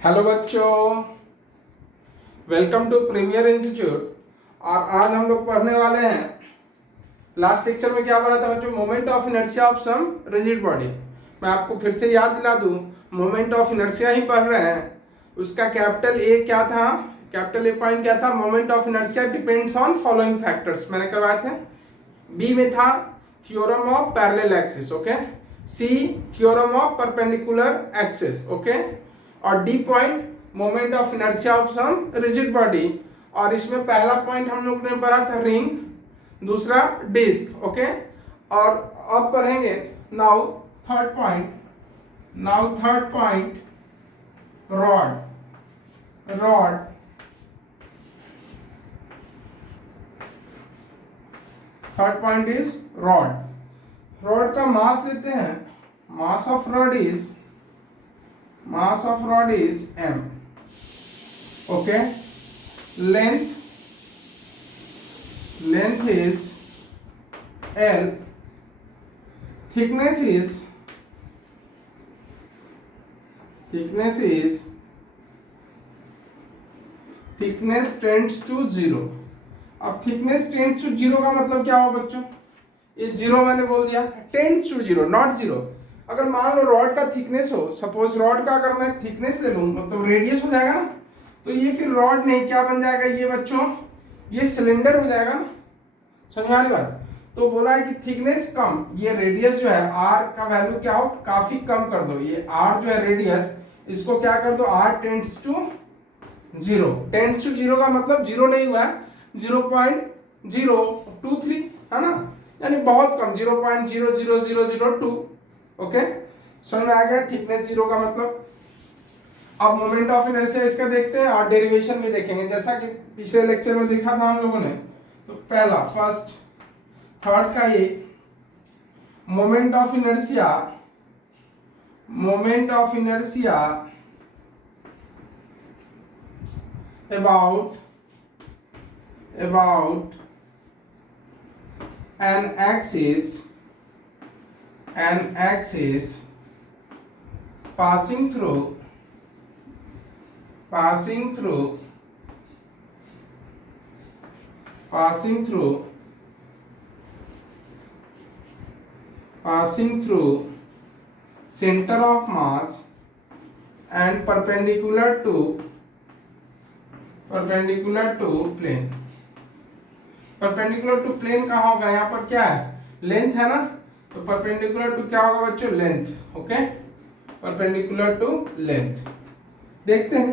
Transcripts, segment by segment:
Hello बच्चों, welcome to premier institute. और आज हम लोग पढ़ने वाले हैं, लास्ट लेक्चर में क्या पढ़ा था बच्चों? Moment of inertia of some rigid body. मैं आपको फिर से याद दिला दूं, मोमेंट ऑफ इनर्शिया ही पढ़ रहे हैं। उसका कैपिटल ए क्या था? कैपिटल ए पॉइंट क्या था? Moment of inertia depends on following factors, मैंने करवाए थे। बी में था theorem of parallel axis, okay. C theorem of perpendicular axis, okay. और D point moment of inertia of some rigid body. और इसमें पहला पॉइंट हम लोग ने पढ़ा था रिंग, दूसरा डिस्क, ओके। और अब पढ़ेंगे now third point. Rod third point is rod का मास लेते हैं। Mass of rod is m, okay. Length is l, thickness tends to 0। अब थिकनेस टेंड्स टू 0 का मतलब क्या हो बच्चों? ये 0 मैंने बोल दिया, टेंड्स टू 0 नॉट 0। अगर मान लो रॉड का थिकनेस हो, सपोज रॉड का अगर मैं थिकनेस ले लूं, मतलब रेडियस हो जाएगा ना, तो ये फिर रॉड नहीं क्या बन जाएगा ये बच्चों? ये सिलेंडर हो जाएगा ना। समझ में आ रही बात? तो बोला है कि थिकनेस कम, ये रेडियस जो है आर का वैल्यू क्या हो, काफी कम कर दो। ये आर जो है रेडियस, इसको क्या कर दो, r tends to 0। Tends to 0 का मतलब 0 नहीं हुआ है, 0.023 है ना, यानी बहुत कम, 0.00002, ओके। समझ में आ गया थिकनेस 0 का मतलब। अब मोमेंट ऑफ इनर्शिया इसका देखते हैं और डेरिवेशन भी देखेंगे, जैसा कि पिछले लेक्चर में देखा था हम लोगों ने। तो पहला फर्स्ट थर्ड का ये moment of inertia about an axis passing through center of mass and perpendicular to plane। Perpendicular to plane कहाँ होगा? यहाँ पर क्या है, लेंथ है ना, तो परपेंडिकुलर टू क्या होगा बच्चों? Length, okay. Perpendicular to length देखते हैं।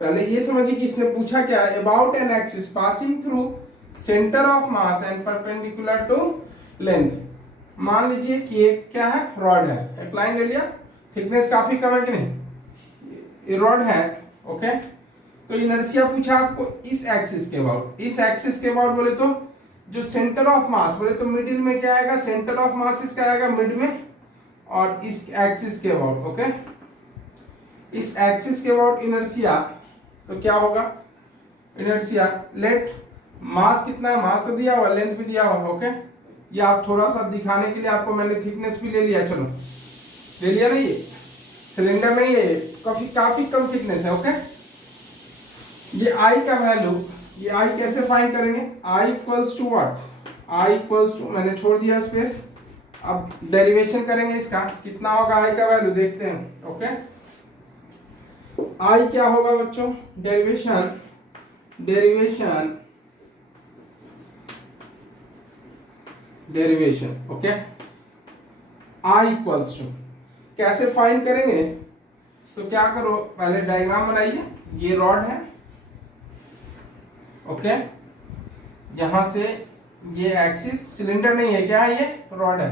पहले ये समझिए कि इसने पूछा क्या, about an axis passing through centre of mass and perpendicular to length. मान लीजिए कि ये क्या है, रॉड है, एक लाइन ले लिया, थिकनेस काफी कम है कि नहीं, ये रॉड है, ओके। तो इनर्शिया पूछा आपको इस एक्सिस के अबाउट, बोले तो जो सेंटर ऑफ मास, बोले तो मिडिल में क्या आएगा, सेंटर ऑफ मास इसका आएगा मिड में, और इस एक्सिस के अबाउट, ओके। इस एक्सिस के अबाउट इनर्शिया, तो क्या होगा इनर्शिया, लेट मास कितना है, मास तो दिया हुआ, लेंथ भी दिया हुआ, ओके। ये आप थोड़ा सा दिखाने के लिए आपको मैंने थिकनेस भी ले लिया, चलो ले लिया। नहीं, ये सिलेंडर नहीं है, काफी कम थिकनेस है, ओके। ये आई का वैल्यू, ये आई कैसे फाइंड करेंगे? I equals to what? I equals to, मैंने छोड़ दिया स्पेस। अब डेरिवेशन करेंगे इसका, कितना होगा आई का वैल्यू देखते हैं, ओके। आई क्या होगा बच्चों? Derivation okay. I equals to कैसे फाइंड करेंगे? तो क्या करो, पहले डायग्राम बनाइए। ये रॉड है, ओके। यहां से ये एक्सिस, सिलेंडर नहीं है, क्या है ये, रॉड है।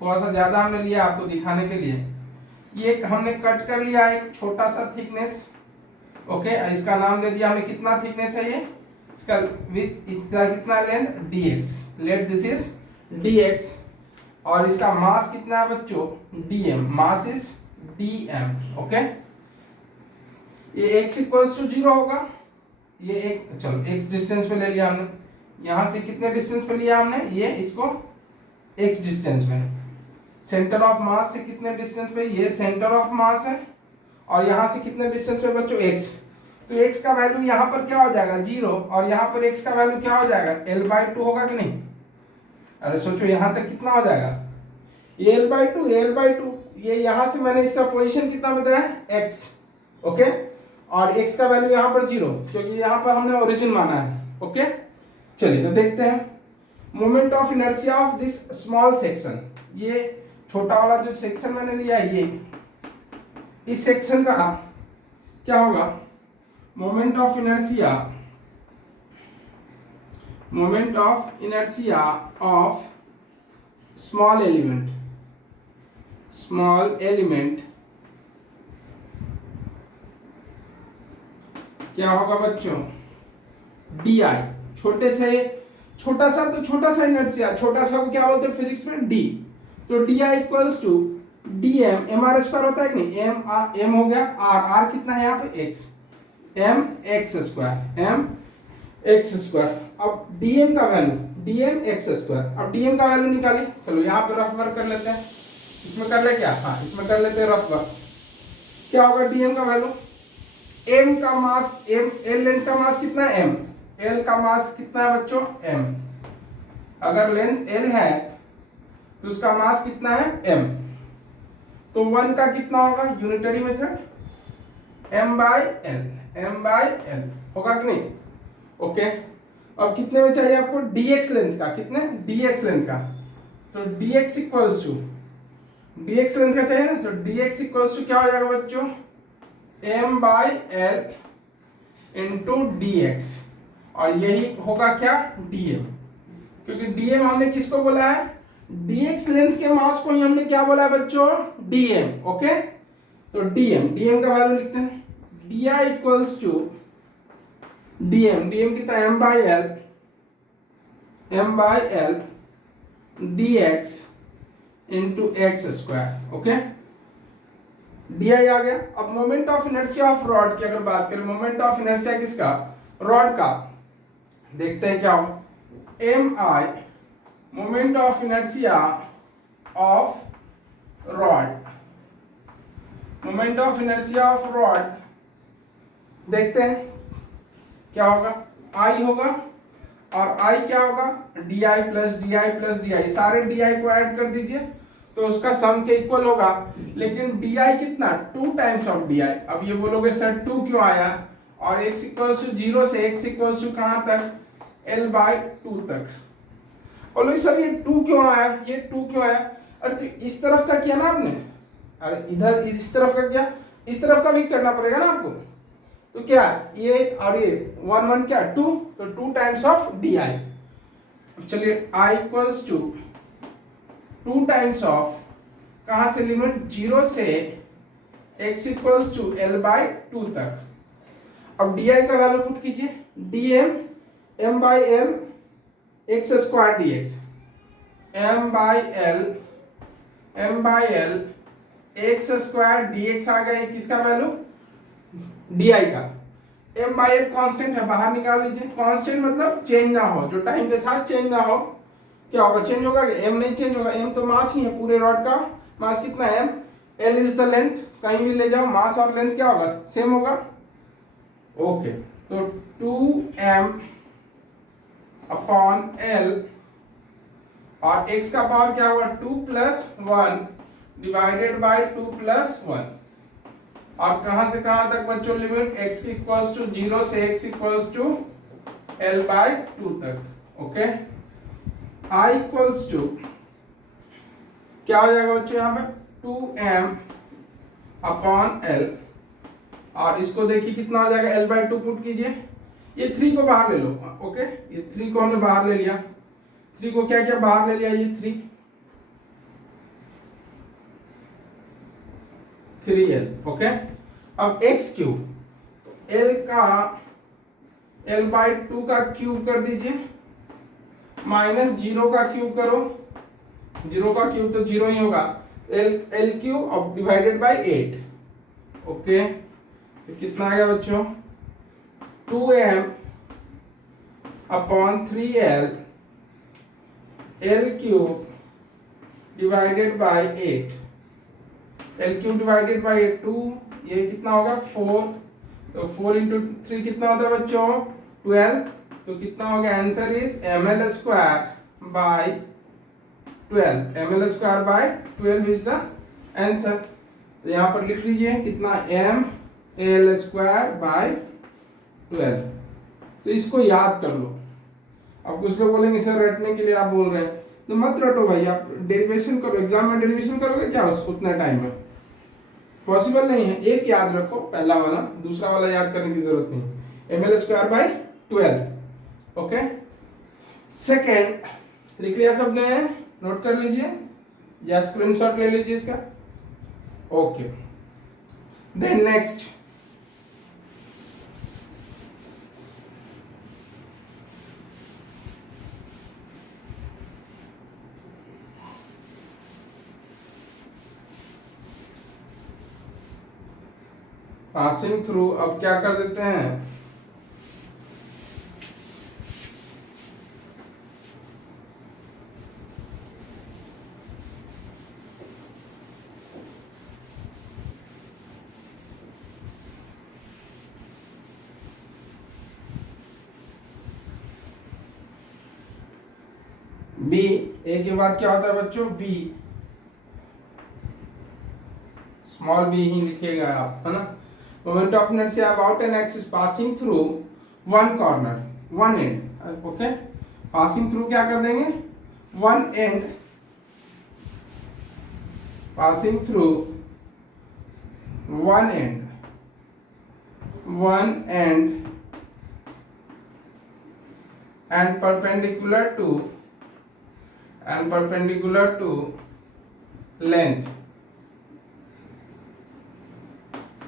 थोड़ा सा ज्यादा हमने लिया आपको दिखाने के लिए। ये हमने कट कर लिया एक छोटा सा थिकनेस, ओके। इसका नाम दे दिया हमने, कितना थिकनेस है ये, इसका कितना length, dx। Let this is dx। और इसका मास कितना है बच्चों, dm। Mass is dm, okay. ये x इक्वल्स टू 0 होगा, ये एक, चलो x डिस्टेंस पे ले लिया हमने, यहां से कितने डिस्टेंस पे लिया हमने, ये इसको x डिस्टेंस पे। सेंटर ऑफ मास से कितने डिस्टेंस पे, ये सेंटर ऑफ मास है, और यहाँ से कितने डिस्टेंस पे बच्चों x, तो x का वैल्यू यहाँ पर क्या हो जाएगा 0 और यहाँ पर x का वैल्यू क्या हो जाएगा l/2 होगा कि नहीं। अरे सोचो यहाँ तक कितना हो जाएगा ये l/2 ये यहाँ से मैंने इसका पोजीशन कितना बताया x, ओके, और x का वैल्यू यहाँ पर 0 क्योंकि यहाँ पर हमने ओरिजिन माना है। ओके, चलिए तो देखते हैं moment of inertia of this small section. ये छोटा वाला जो सेक्शन मैंने लिया है, ये इस सेक्शन का क्या होगा moment of inertia of small element क्या होगा बच्चों di, छोटा सा इनर्शिया, छोटा सा को क्या बोलते हैं फिजिक्स में d, तो di equals to dm mr square होता है कि नहीं, m हो गया r कितना है यहाँ पे x, mx स्क्वायर। अब dm का वैल्यू dmx स्क्वायर, अब dm का वैल्यू निकालिए। चलो यहाँ पे रफ वर्क कर लेते हैं, इसमें कर ले क्या, हाँ इसमें कर लेते हैं रफ वर्क। क्या होगा dm का वैल्यू, m का मास l लेंथ का मास कितना है m, l का मास कितना है बच्चों m, अगर लेंथ l है तो उसका मास कितना है m, तो 1 का कितना होगा यूनिटरी मेथड m/l होगा कि नहीं। ओके, अब कितने में चाहिए आपको dx लेंथ का, कितने dx लेंथ का, तो dx equals to dx length का चाहिए ना, तो dx इक्वल्स टू क्या हो जाएगा बच्चों m/l इंटू dx, और यही होगा क्या dm, क्योंकि dm हमने किसको बोला है dx लेंथ के मास को ही हमने क्या बोला है बच्चों dm। ओके, तो dm का वैल्यू लिखते हैं di इक्वल्स टू dm कितना m/l dx into x square. Okay, di आ गया। अब moment of inertia of rod की अगर बात करें, मोमेंट ऑफ इनर्शिया किसका, रॉड का, देखते हैं क्या हो mi moment of inertia of rod, moment of inertia of rod देखते हैं क्या होगा, I होगा और I क्या होगा di प्लस di, सारे di को ऐड कर दीजिए तो उसका सम के इक्वल होगा, लेकिन di कितना 2 टाइम्स ऑफ di। अब ये बोलोगे सर 2 क्यों आया, और x इक्वल्स टू 0 से x इक्वल्स टू कहां तक l/2 तक, बोलोगे सर ये 2 क्यों आया, ये 2 क्यों आया, अरे तो इस तरफ का किया ना आपने, अरे इधर इस तरफ का किया, इस तरफ का भी करना पड़ेगा ना आपको, तो क्या ये और ये 1 क्या 2, तो 2 टाइम्स ऑफ di। चलिए I equals to 2 times of, कहां से लिमिट 0 से x इक्वल्स टू l/2 तक। अब di का वैल्यू पुट कीजिए dm m/l x square dx, m/l x square dx आ गया, किसका वैल्यू di का, m/l कांस्टेंट है बाहर निकाल लीजिए, कांस्टेंट मतलब चेंज ना हो, जो टाइम के साथ चेंज ना हो, क्या होगा चेंज होगा, m नहीं चेंज होगा, m तो मास ही है, पूरे रॉड का मास कितना है m, l is the length, कहीं भी ले जाओ मास और लेंथ क्या होगा सेम होगा। ओके, तो 2m अपॉन l और x का पावर क्या होगा 2 प्लस 1 डिवाइडेड बाय 2 प्लस 1, और कहां से कहां तक बच्चों लिमिट x इक्वल्स टू 0 से x इक्वल्स टू l/2 तक। ओके, I इक्वल्स टू क्या हो जाएगा बच्चों यहाँ पे 2m अपॉन l, और इसको देखिए कितना हो जाएगा l/2 पुट कीजिए, ये 3 को बाहर ले लो। ओके, ये 3 को हमने बाहर ले लिया, 3 को क्या क्या बाहर ले लिया, ये 3l। ओके, अब x क्यूब, l का l/2 का क्यूब कर दीजिए, माइनस 0 का क्यूब करो, 0 का क्यूब तो 0 ही होगा, l क्यूब अब डिवाइडेड बाय 8। ओके, तो कितना आ गया बच्चों 2m upon 3l l cube divided by 8, l cube divided by 2 ये कितना होगा 4, तो 4 इंटू 3 कितना होता है बच्चों 12, तो कितना हो गया answer is ml square by 12, ml square by 12 is the answer. तो यहाँ पर लिख लीजिए कितना ml स्क्वायर बाय 12। तो इसको याद कर लो। अब कुछ लोग बोलेंगे सर रटने के लिए आप बोल रहे हैं, तो मत रटो भाई, आप डेरिवेशन करो। एग्जाम में डेरिवेशन करोगे क्या उतना टाइम में? पॉसिबल नहीं है। एक याद रखो पहला वाला, दूसरा वाला याद करने की जरूरत नहीं। ml square by 12। Okay, second लिख लिया सबने? नोट कर लीजिए या स्क्रीनशॉट ले लीजिए इसका। Okay, then next passing through. अब क्या कर देते हैं, बी, ए के बाद क्या होता है बच्चों बी, स्मॉल बी ही लिखिएगा आप, है ना। Moment of inertia about an axis passing through one corner, one and. Okay, passing through क्या कर देंगे one and, passing through one and, one and and perpendicular to length,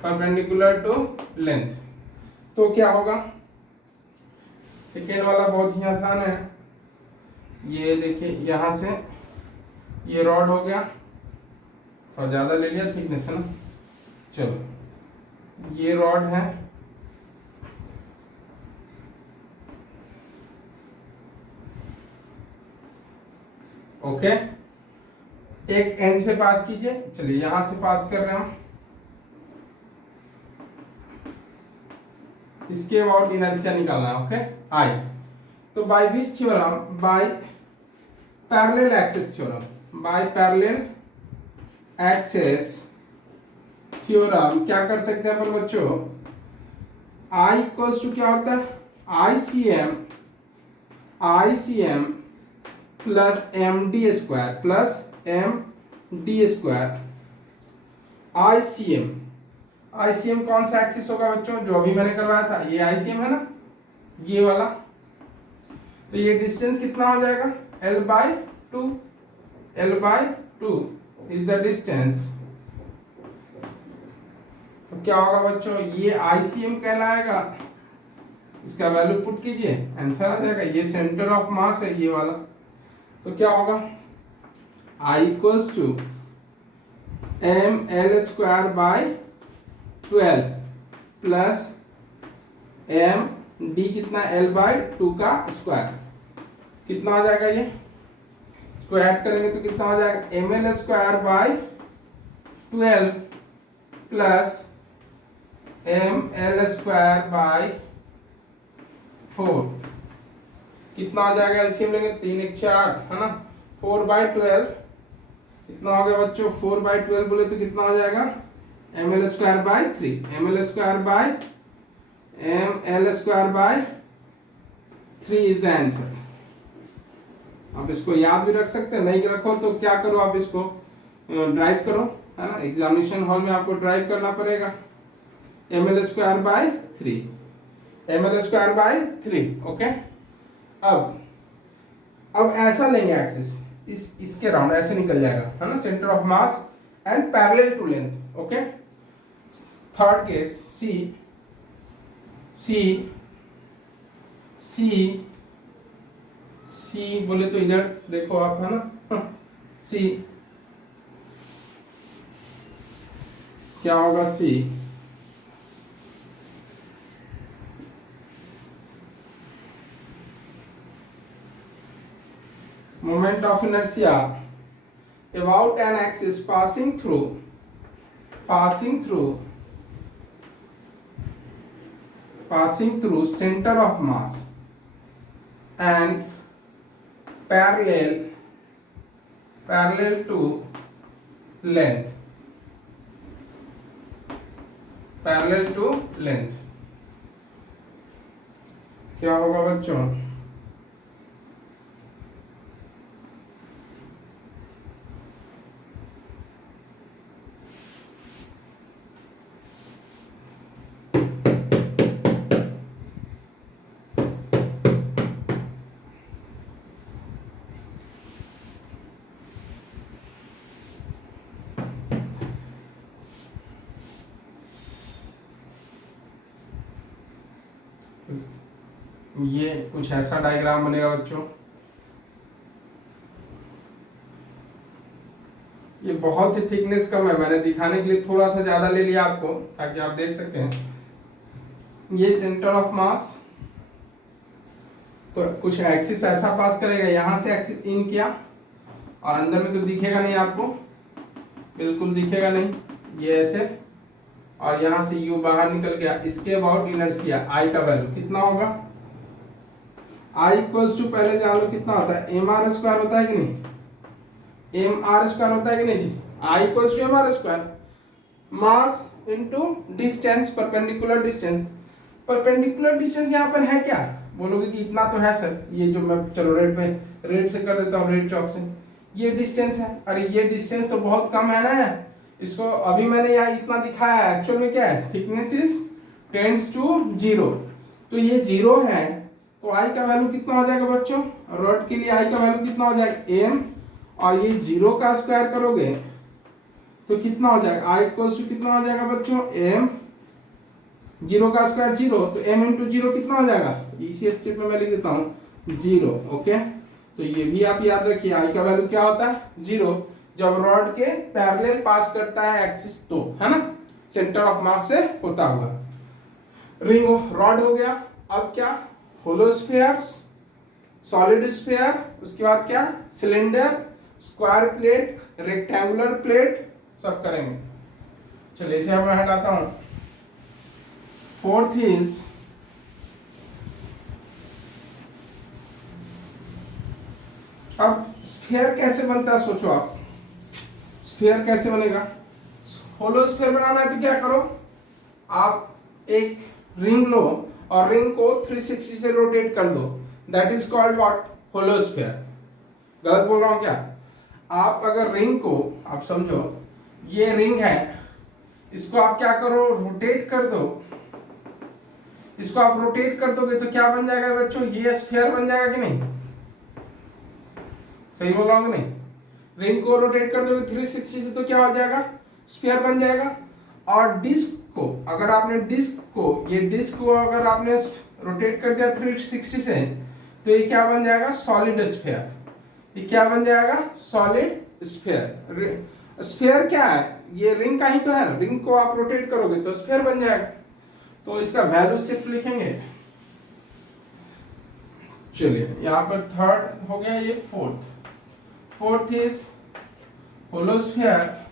perpendicular to length। तो क्या होगा, सेकेंड वाला बहुत ही आसान है। ये देखिए यहां से ये रॉड हो गया, थोड़ा ज्यादा ले लिया थिकनेस, है ना। चलो ये रॉड है, ओके, एक एंड से पास कीजिए। चलिए यहां से पास कर रहे हैं, इसके अबाउट इनर्शिया निकालना है। ओके, आई, तो by which theorem, by parallel axis theorem, by parallel axis theorem क्या कर सकते हैं अपन बच्चों, आई इक्वल्स टू क्या होता है ICM, ICM plus MD square, plus MD square. ICM, ICM कौन सा एक्सिस होगा बच्चों, जो अभी मैंने करवाया था, ये ICM है ना, ये वाला। तो ये डिस्टेंस कितना हो जाएगा L/2, L/2 is the distance. तो क्या होगा बच्चों, ये ICM कहलाएगा, इसका वैल्यू पुट कीजिए, आंसर आ जाएगा। ये सेंटर ऑफ मास है ये वाला, तो क्या होगा I equals to ML square by 12 plus MD कितना L/2 का स्क्वायर, कितना हो जाएगा, ये इसको ऐड करेंगे तो कितना हो जाएगा ML square by 12 plus ML square bye 4, कितना हो जाएगा, एलसीएम लेंगे 3 1 4, है ना। 4/12 कितना हो गया बच्चों, 4/12 बोले तो कितना हो जाएगा ML square bye 3, ML square bye 3 is the answer. आप इसको याद भी रख सकते हैं, नहीं रखो तो क्या करो, आप इसको ड्राइव करो, है ना। एग्जामिनेशन हॉल में आपको ड्राइव करना पड़ेगा। ML square bye 3, ML square bye 3। Okay, अब ऐसा लेंगे एक्सिस, इसके राउंड ऐसे निकल जाएगा, है ना, centre of mass and parallel to length. Okay, third case C बोले तो इधर देखो आप, है ना, सी क्या होगा, सी moment of inertia about an axis passing through passing through center of mass and parallel to length, parallel to length। क्या होगा बच्चों? ये कुछ ऐसा डायग्राम बनेगा बच्चों। ये बहुत ही थिकनेस कम है, मैंने दिखाने के लिए थोड़ा सा ज्यादा ले लिया आपको ताकि आप देख सकें। ये सेंटर ऑफ मास, तो कुछ एक्सिस ऐसा पास करेगा, यहां से एक्सिस इन किया और अंदर में तो दिखेगा नहीं आपको, बिल्कुल दिखेगा नहीं, ये ऐसे, और यहां से यू बाहर निकल गया। इसके अबाउट इनर्शिया आई का वैल्यू कितना होगा? आई इक्वल्स टू, पहले जान लो कितना होता है, एम आर स्क्वायर होता है कि नहीं, एम आर स्क्वायर होता है कि नहीं जी, I equals to M are square, mass into distance, perpendicular distance. Perpendicular distance यहाँ पर है क्या? बोलोगे कि इतना तो है सर, ये जो मैं चलो रेड से कर देता हूँ, रेड चौक से, ये डिस्टेंस है। अरे ये डिस्टेंस तो बहुत कम है ना, इसको अभी मैंने यहाँ इतना दिखाया है, एक्चुअल में क्या है, thickness is tends to zero, तो ये जीरो है, तो आई का वैल्यू कितना हो जाएगा बच्चों? रॉड के लिए आई का वैल्यू कितना हो जाएगा? एम, और ये जीरो का स्क्वायर करोगे तो कितना हो जाएगा? आई इक्वल्स टू कितना हो जाएगा बच्चों? एम, जीरो का स्क्वायर जीरो, तो एम इंटू जीरो कितना हो जाएगा? इसी स्टेप में मैं लिख देता हूँ जीरो। ओके, तो ये भी आप याद रखिए, आई का वैल्यू क्या होता है? जीरो, जब रॉड के पैरेलल पास करता है एक्सिस, तो है ना, सेंटर ऑफ मास से होता हुआ। रिंग रॉड हो गया, अब क्या? होलो स्फीयर, सॉलिड स्फीयर, उसके बाद क्या? Cylinder, square plate, rectangular plate, सब करेंगे। चलिए इसे मैं हटाता हूं। फोर्थ इज अब स्फीयर कैसे बनता है, सोचो आप, स्फीयर कैसे बनेगा? होलो स्फीयर बनाना है तो क्या करो, आप एक रिंग लो और रिंग को 360 से रोटेट कर दो, that is called what? Hollow sphere. गलत बोल रहा हूं क्या? आप अगर रिंग को, आप समझो ये रिंग है, इसको आप क्या करो, रोटेट कर दो, इसको आप रोटेट कर दोगे तो क्या बन जाएगा बच्चों? ये स्फीयर बन जाएगा कि नहीं? सही बोल रहा हूं कि नहीं? रिंग को रोटेट कर दोगे 360 से तो क्या हो जाएगा? स्फीयर बन जाएगा। और डिस्क को, अगर आपने डिस्क को, ये डिस्क को अगर आपने रोटेट कर दिया 360 से, तो ये क्या बन जाएगा? Solid sphere. ये क्या बन जाएगा? Solid sphere. स्फीयर क्या है? ये रिंग का ही तो है, रिंग को आप रोटेट करोगे तो स्फीयर बन जाएगा। तो इसका वैल्यू सिर्फ लिखेंगे। चलिए यहां पर थर्ड हो गया, ये fourth is hollow sphere.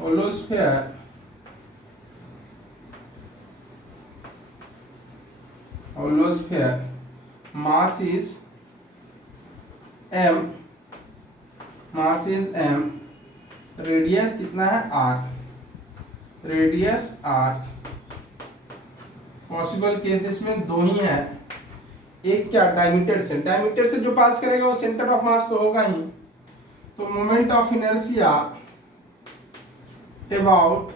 Hollow sphere mass is m, radius कितना है? r, radius r। Possible cases में दो ही है, एक क्या? डायमीटर से, डायमीटर से जो पास करेगा वो सेंटर ऑफ मास तो होगा ही, तो moment of inertia about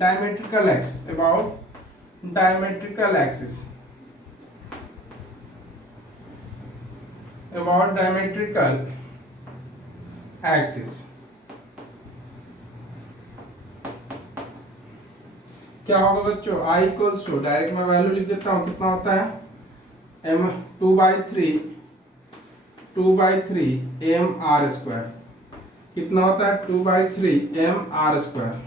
diametrical axis, क्या होगा बच्चों? I इक्वल्स टू, डायरेक्ट मैं वैल्यू लिख देता हूं, कितना होता है? m 2/3 एम आर स्क्वायर, कितना होता है? 2/3 एम आर स्क्वायर।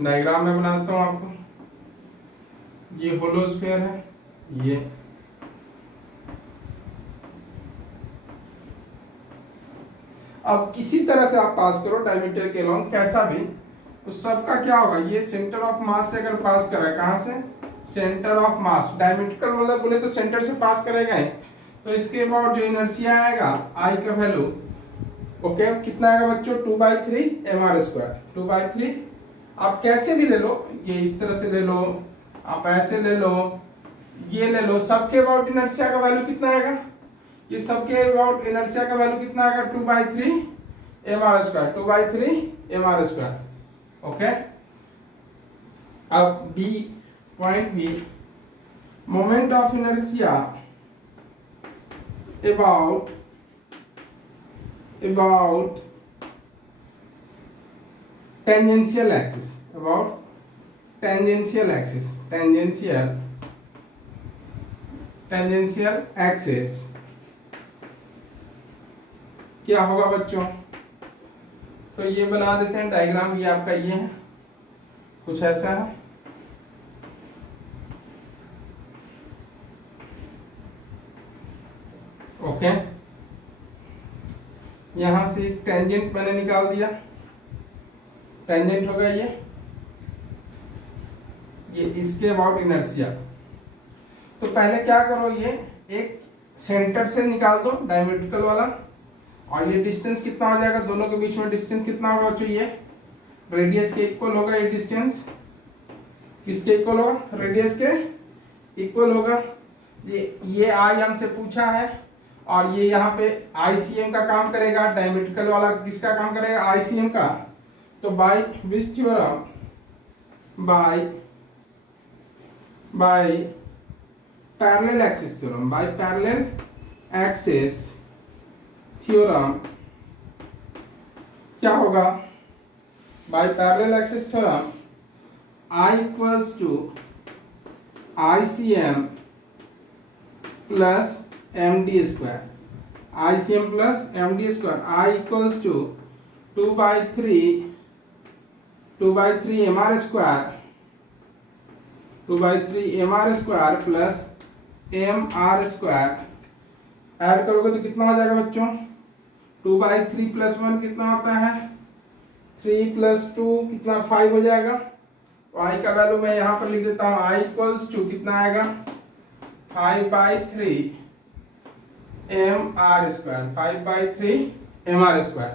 डायग्राम में बनाता हूं आपको, ये होलो स्फीयर है, अब किसी तरह से आप पास करो डायमीटर के लॉन्ग कैसा भी, तो सबका क्या होगा, ये सेंटर ऑफ मास से अगर पास करा, कहाँ से, सेंटर ऑफ मास, डायमीट्रिकल मतलब बोले तो सेंटर से पास करेगा ही, तो इसके बाद जो इनर्शिया आएगा आई का वैल्यू, ओके, कितना आएगा बच्चों, 2/3 mr², 2/3। आप कैसे भी ले लो, ये इस तरह से ले लो, आप ऐसे ले लो, ये ले लो, सबके अबाउट इनर्शिया का वैल्यू कितना आएगा, ये सबके अबाउट इनर्शिया का वैल्यू कितना आएगा, 2/3 mr², 2/3 mr², ओके। अब B, point B, moment of inertia about tangential axis, about tangential axis, tangential axis क्या होगा बच्चों, तो ये बना देते हैं डायग्राम, ये आपका ये है, कुछ ऐसा है, ओके। यहां से एक टेंजेंट मैंने निकाल दिया, टेंजेंट होगा ये इसके अबाउट इनर्शिया। तो पहले क्या करो, ये एक सेंटर से निकाल दो डायमीट्रिकल वाला, और ये डिस्टेंस कितना हो जाएगा, दोनों के बीच में डिस्टेंस कितना होगा बच्चों, ये रेडियस के इक्वल होगा, ये डिस्टेंस किसके इक्वल होगा, रेडियस के इक्वल होगा। ये आई हमसे पूछा है, और ये यहाँ पे आईसीएम का काम करेगा, डायमीट्रिकल वाला किसका काम करेगा, आईसीएम का। तो by which theorem, by parallel axis theorem, by parallel axis theorem क्या होगा, by parallel axis theorem I equals to ICM plus md², ICM plus md², I equals to 2/3 mr² 2/3 mr² plus mr², add करोगे तो कितना हो जाएगा बच्चों, 2/3 + 1 कितना होता है, 3 + 2 कितना, 5 हो जाएगा। तो I का वैल्यू मैं यहाँ पर लिख देता हूँ, I इक्वल्स टू कितना आएगा, 5/3 mr², 5/3 mr²।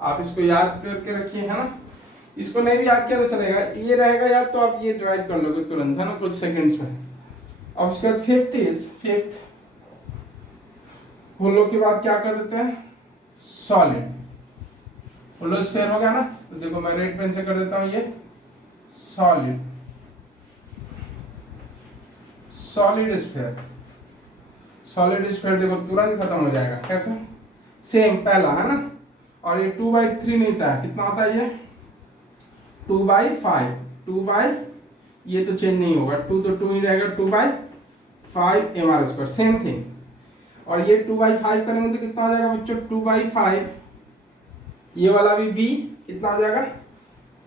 आप इसको याद करके रखिए, है ना, इसको नहीं भी याद किया तो चलेगा, ये रहेगा याद तो आप ये ड्राइव कर लोगे तुरंत, है ना, कुछ सेकंड्स में। अब उसके बाद फिफ्थ होलो के बाद क्या कर देते हैं, सॉलिड, होलो स्फीयर हो गया ना, तो देखो मैं रेड पेन से कर देता हूं, ये सॉलिड स्फीयर, सॉलिड स्फीयर देखो तुरंत खत्म हो जाएगा, कैसे, सेम पहला है ना, और ये 2/3 नहीं था, कितना होता है ये 2/5, 2/, ये तो चेंज नहीं होगा, 2 तो 2 ही रहेगा, 2/5 mr², सेम थिंग। और ये 2/5 करेंगे तो कितना हो जाएगा बच्चों, 2/5, ये वाला भी b कितना हो जाएगा,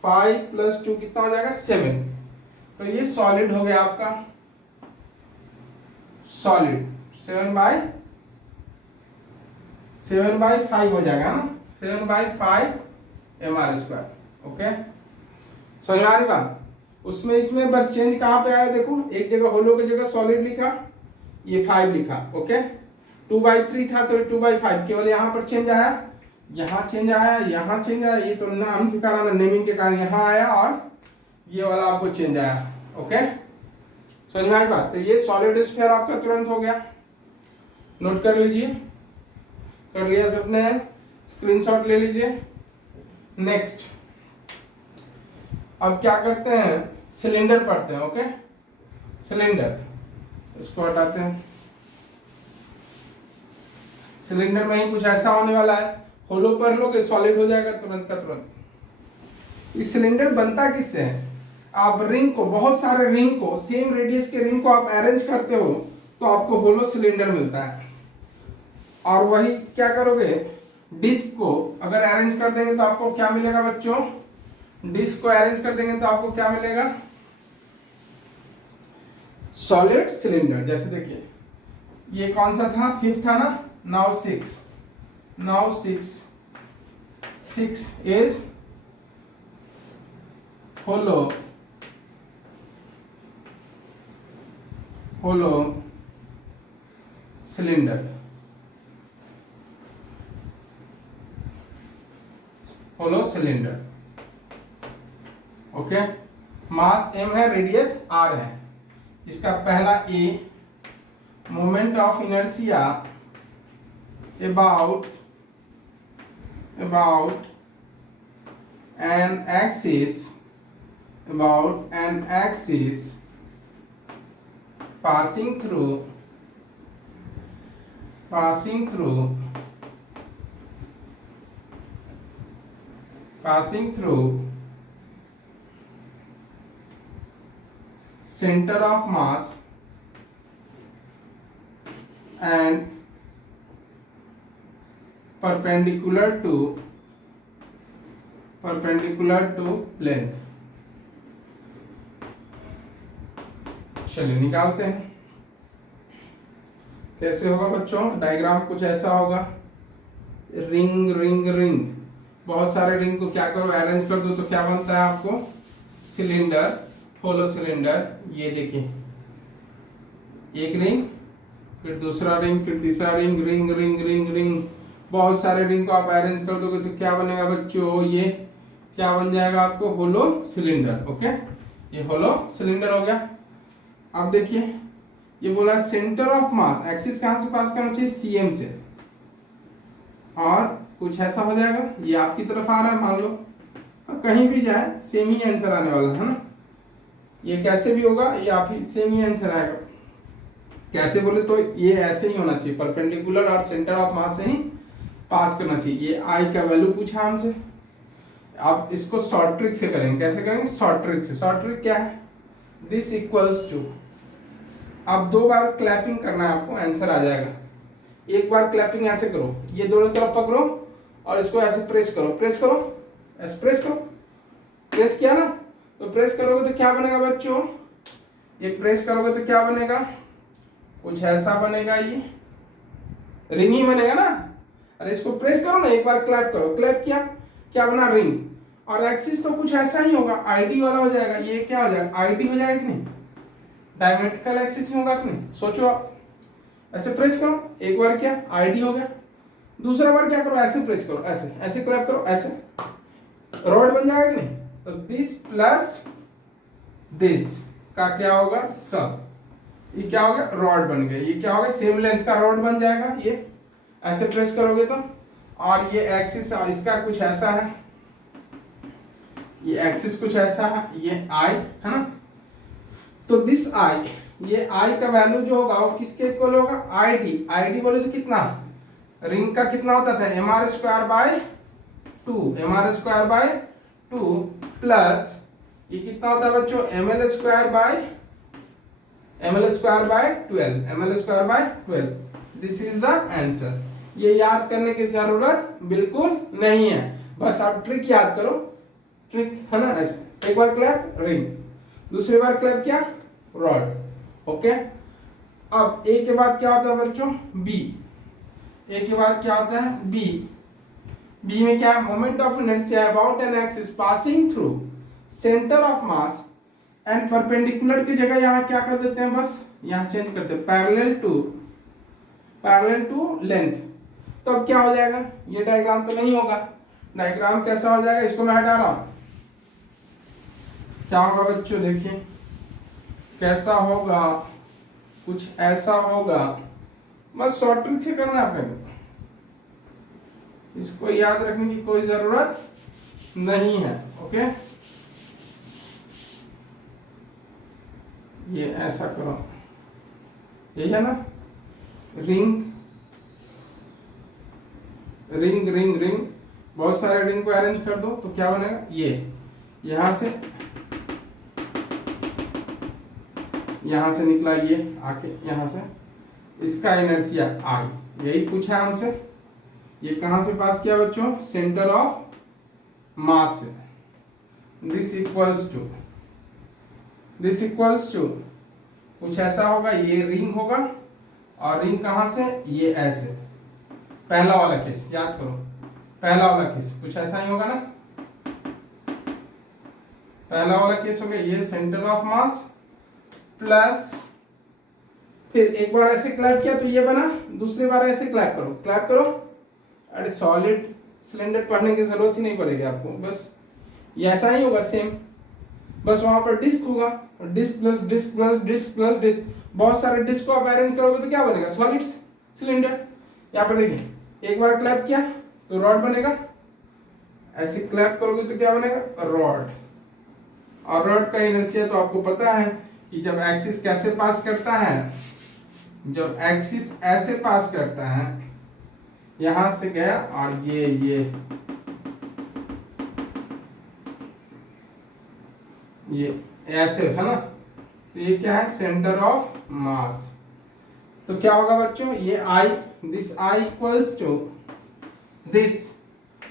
5 + 2 कितना हो जाएगा, 7। तो ये सॉलिड हो गया आपका, सॉलिड 7/5 हो जाएगा ना, 7/5 mr², ओके। समझ में आ रही बात, उसमें इसमें बस चेंज कहाँ पे आया, देखो एक जगह होलो की जगह सॉलिड लिखा, ये 5 लिखा, ओके। 2/3 था तो 2/5, केवल यहाँ पर चेंज आया, यहाँ चेंज आया, यहाँ चेंज आया, ये तो नाम के कारण, नेमिंग के कारण यहाँ आया, और ये वाला आपको चेंज आया, ओके। समझ में आई बात, तो ये सॉलिड स्फीयर आपका तुरंत हो गया, नोट कर लीजिए, कर लिया सबने, स्क्रीनशॉट ले लीजिए। नेक्स्ट अब क्या करते हैं, सिलेंडर पढ़ते हैं, ओके। सिलेंडर, इसको हटाते हैं, सिलेंडर में ही कुछ ऐसा होने वाला है, होलो पर लोगे सॉलिड हो जाएगा तुरंत का तुरंत। ये सिलेंडर बनता किससे है, आप रिंग को, बहुत सारे रिंग को, सेम रेडियस के रिंग को आप अरेंज करते हो तो आपको होलो सिलेंडर मिलता है। और वही क्या करोगे, डिस्क को अगर अरेंज कर देंगे तो आपको क्या मिलेगा बच्चों, डिस्क को अरेंज कर देंगे तो आपको क्या मिलेगा, सॉलिड सिलेंडर। जैसे देखिए ये कौन सा था, 5th था ना, now 6 6 is hollow cylinder. hollow cylinder. Okay, mass m है, रेडियस r है. इसका पहला A, moment of inertia about an axis passing through center of mass and perpendicular to length. चलिए निकालते हैं. कैसे होगा बच्चों? डायग्राम कुछ ऐसा होगा. रिंग रिंग रिंग, बहुत सारे रिंग को क्या करो, अरेंज कर दो तो क्या बनता है आपको? Cylinder, hollow cylinder. ये देखिए, एक रिंग, फिर दूसरा रिंग, फिर तीसरा ring, ring ring ring ring. बहुत सारे रिंग को आप अरेंज कर दोगे तो क्या बनेगा बच्चों? ये क्या बन जाएगा आपको? Hollow cylinder. ओके, ये होलो सिलेंडर हो गया. अब देखिए, ये बोला सेंटर ऑफ मास, एक्सिस कहां से पास करना चाहिए? सीएम से. और कुछ ऐसा हो जाएगा, ये आपकी तरफ आ रहा है मान लो, कहीं भी जाए सेम ही आंसर आने वाला है ना. ये कैसे भी होगा, ये आप ही सेम ही आंसर आएगा. कैसे बोले तो ये ऐसे ही होना चाहिए, परपेंडिकुलर और सेंटर ऑफ मास से ही पास करना चाहिए. ये आई का वैल्यू पूछा हमसे. आप इसको शॉर्ट ट्रिक से करेंगे. कैसे करेंगे? शॉर्ट ट्रिक से. शॉर्ट ट्रिक क्या है? दिस इक्वल्स टू, अब 2 बार क्लैपिंग करना है आपको, आंसर आ जाएगा. एक बार क्लैपिंग ऐसे करो, ये दोनों तरफ पकड़ो और इसको ऐसे प्रेस करो, प्रेस करो, ऐसे प्रेस करो. प्रेस किया ना, तो प्रेस करोगे तो क्या बनेगा बच्चों? ये प्रेस करोगे तो क्या बनेगा? कुछ ऐसा बनेगा. ये रिंग ही बनेगा ना. अरे इसको प्रेस करो ना, एक बार क्लैप करो. क्लैप किया, क्या बना? रिंग. और एक्सिस तो कुछ ऐसा ही होगा, आईडी वाला हो जाएगा. ये क्या हो जाएगा? आईडी हो जाएगा कि नहीं? डायमेट्रिकल एक्सिस ही होगा कि नहीं? सोचो आप. ऐसे प्रेस करो, एक बार क्या? आईडी हो गया. दूसरा बार क्या करो? ऐसे प्रेस करो, ऐसे ऐसे क्लैप करो, ऐसे रॉड बन जाएगा कि नहीं? तो दिस प्लस दिस का क्या होगा? सब. ये क्या हो गया? रॉड बन गया. ये क्या हो गया? सेम लेंथ का रॉड बन जाएगा. ये ऐसे प्रेस करोगे तो. और ये एक्सिस इसका कुछ ऐसा है, ये एक्सिस कुछ ऐसा है, ये आई है ना. तो दिस आई, ये आई का वैल्यू जो होगा वो किसके इक्वल होगा? आईडी. आईडी बोले तो कितना? रिंग का कितना होता था? mr² / 2, mr² / 2 प्लस ये कितना होता है बच्चों? ml² / 12. This is the answer. ये याद करने की जरूरत बिल्कुल नहीं है, बस आप ट्रिक याद करो. ट्रिक है ना ऐसे, एक बार क्लैप रिंग, दूसरी बार क्लैप क्या? रॉड. ओके. अब ए के बाद क्या होता है बच्चों? बी. ए के बाद क्या होता है? बी. बी में क्या है? Moment of inertia about an axis passing through centre of mass and perpendicular की जगह यहां क्या कर देते हैं? बस यहां चेंज करते हैं, पैरेलल टू लेंथ. तब क्या हो जाएगा? ये डायग्राम तो नहीं होगा. डायग्राम कैसा हो जाएगा? इसको मैं हटा रहा हूं. क्या होगा बच्चों? देखिए कैसा होगा, कुछ ऐसा होगा. बस शॉर्ट ट्रिक से करना है आपने, इसको याद रखने की कोई जरूरत नहीं है. ओके, ये ऐसा करो, यही है ना. रिंग रिंग रिंग रिंग, बहुत सारे रिंग को अरेंज कर दो तो क्या बनेगा? ये यहां से निकला, ये आके यहां से, इसका इनर्शिया आई, यही पूछा हमसे. ये कहां से पास किया बच्चों? सेंटर ऑफ मास से. दिस इक्वल्स टू कुछ ऐसा होगा. ये रिंग होगा और रिंग कहां से? ये ऐसे. पहला वाला केस याद करो, पहला वाला केस कुछ ऐसा ही होगा ना, पहला वाला केस हो गया ये सेंटर ऑफ मास प्लस, फिर एक बार ऐसे क्लैप किया तो ये बना, दूसरी बार ऐसे क्लैप करो, क्लैप करो। अरे सॉलिड सिलेंडर पढ़ने की जरूरत ही नहीं पड़ेगी आपको, बस ये ऐसा ही होगा सेम, बस वहां पर डिस्क होगा, disc plus disc plus disc plus disc, बहुत सारे डिस्क को आप अरेंज करोगे तो क्या बनेगा, सॉलिड सिलेंडर। यहाँ पर देखिए एक बार क्लैप किया तो रॉड बनेगा, ऐसे क्लैप करोगे तो क्या बनेगा, रॉड। और रॉड का इनर्शिया तो आपको पता है कि जब एक्सिस कैसे पास करता है, जब एक्सिस ऐसे पास करता है, यहां से गया और ये ऐसे है ना, तो ये क्या है, सेंटर ऑफ मास। तो क्या होगा बच्चों, ये I, this I equals to this,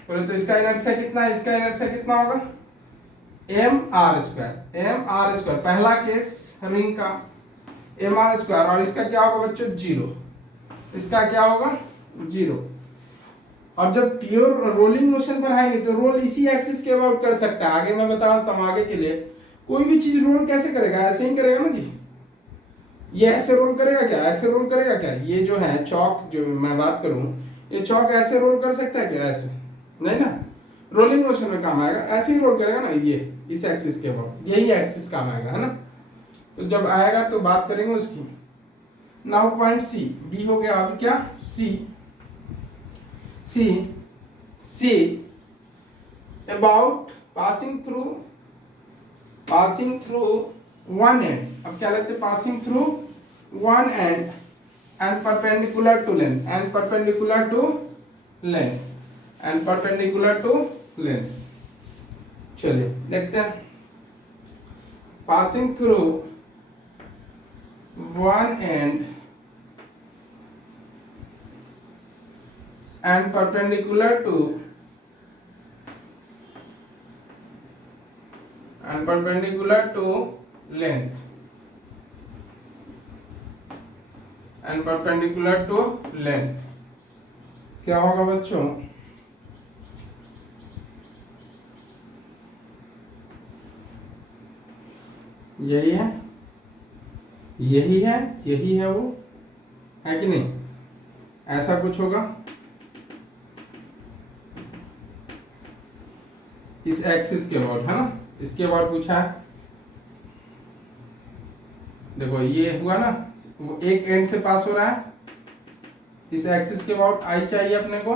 बोले तो इसका इनर्शिया कितना है, इसका इनर्शिया कितना होगा, mr², पहला केस रिंग का mr², और इसका क्या होगा बच्चों, 0, इसका क्या होगा 0। और जब प्योर रोलिंग मोशन पर आएंगे तो रोल इसी एक्सिस के अबाउट कर सकता है। आगे मैं बताता हूँ, आगे के लिए कोई भी चीज रोल कैसे करेगा, ऐसे ही करेगा ना जी, ये ऐसे रोल करेगा क्या, ऐसे रोल करेगा क्या, ये जो है चौक, जो मैं बात करूं, ये चौक ऐसे रोल कर सकता है क्या, ऐसे नहीं ना, रोलिंग मोशन में काम आएगा, ऐसे ही रोल करेगा ना, ये इस एक्सिस के अबाउट, यही एक्सिस काम आएगा, है ना। तो जब आएगा तो बात करेंगे उसकी। नाउ पॉइंट सी, बी हो गया, अब क्या C about passing through one end, अब क्या लेते हैं, passing through one end and perpendicular to length, and perpendicular to length, and perpendicular to length. चलिए देखते हैं, passing through one end and perpendicular to length, and perpendicular to length, क्या होगा बच्चों, यही है, यही है वो, है कि नहीं, ऐसा कुछ होगा इस एक्सिस के अबाउट, है ना, इसके अबाउट पूछा है। देखो ये हुआ ना, वो एक एंड से पास हो रहा है, इस एक्सिस के अबाउट आई चाहिए अपने को,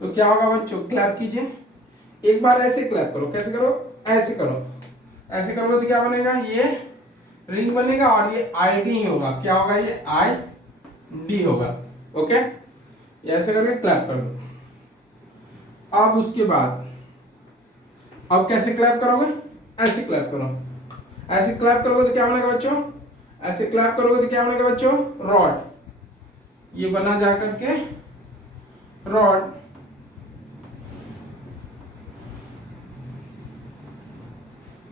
तो क्या होगा बच्चों, क्लैप कीजिए, एक बार ऐसे क्लैप करो, कैसे करो, ऐसे करो, ऐसे करोगे तो क्या बनेगा, ये रिंग बनेगा और ये आई डी होगा, क्या होगा, ये आई डी होगा, ओके, ऐसे करके क्लैप कर दो। अब उसके बाद अब कैसे क्लैप करोगे, ऐसे क्लैप करो, ऐसे क्लैप करोगे तो क्या बनेगा बच्चों, ऐसे क्लैप करोगे तो क्या बनेगा बच्चों, रॉड, ये बना जा करके रॉड,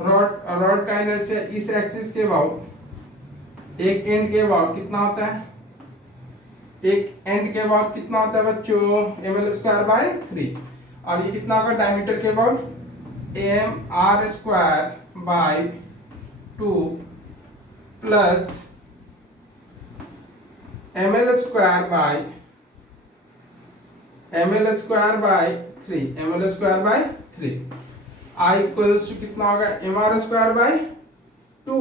रॉड का इनर्शिया इस एक्सिस के अबाउट, एक एंड के अबाउट कितना होता है, एक एंड के अबाउट कितना होता है बच्चों, ml²/3, और ये कितना होगा डायमीटर के about, mr²/2 plus ml²/3, I equals to कितना होगा, mr²/2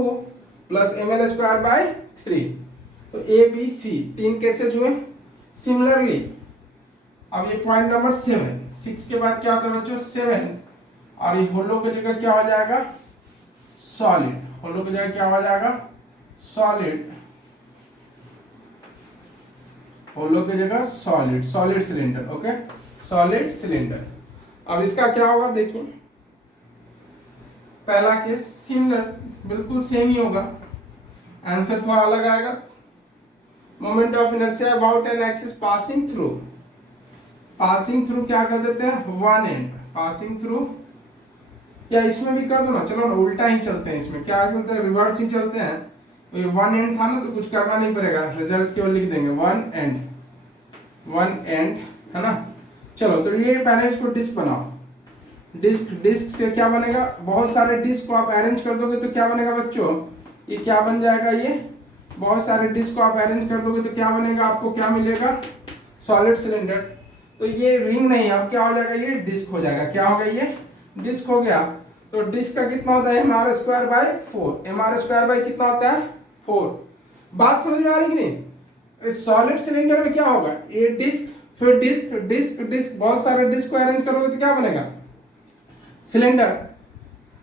प्लस ml²/3। तो ए बी सी तीन केसेस हुए। सिमिलरली अब ये पॉइंट नंबर 6 के बाद क्या होता है बच्चों, 7, और ये होलो की जगह क्या हो जाएगा, सॉलिड, होलो की जगह क्या हो जाएगा, सॉलिड, होलो की जगह solid cylinder, okay, solid cylinder. अब इसका क्या होगा देखिए, पहला केस सिमिलर, बिल्कुल सेम ही होगा, आंसर थोड़ा अलग आएगा। Moment of inertia about an axis passing through क्या कर देते हैं, वन एंड, पासिंग थ्रू, क्या इसमें भी कर दो ना, चलो ना उल्टा ही चलते हैं, इसमें क्या चलते हैं, रिवर्स ही चलते हैं। तो ये वन एंड था ना, तो कुछ करना नहीं पड़ेगा, रिजल्ट केवल लिख देंगे, वन एंड है ना, चलो तो ये पहले इसको डिस्क बनाओ। डिस्क डिस्क से क्या बनेगा, बहुत सारे डिस्क को आप अरेंज कर दोगे तो क्या बनेगा बच्चों, ये क्या बन जाएगा, ये बहुत सारे डिस्क को आप अरेंज कर दोगे तो क्या बनेगा, आपको क्या मिलेगा, सॉलिड सिलेंडर। तो ये रिंग नहीं, अब क्या हो जाएगा, ये डिस्क हो जाएगा। क्या हो गया, ये डिस्क हो गया। तो डिस्क का कितना होता है, m are square by 4। M are square by कितना होता है, 4। बात समझ में आ रही कि नहीं। सॉलिड सिलेंडर में क्या होगा, ये डिस्क, फिर डिस्क डिस्क डिस्क, बहुत सारे डिस्क को अरेंज करोगे तो क्या बनेगा, सिलेंडर।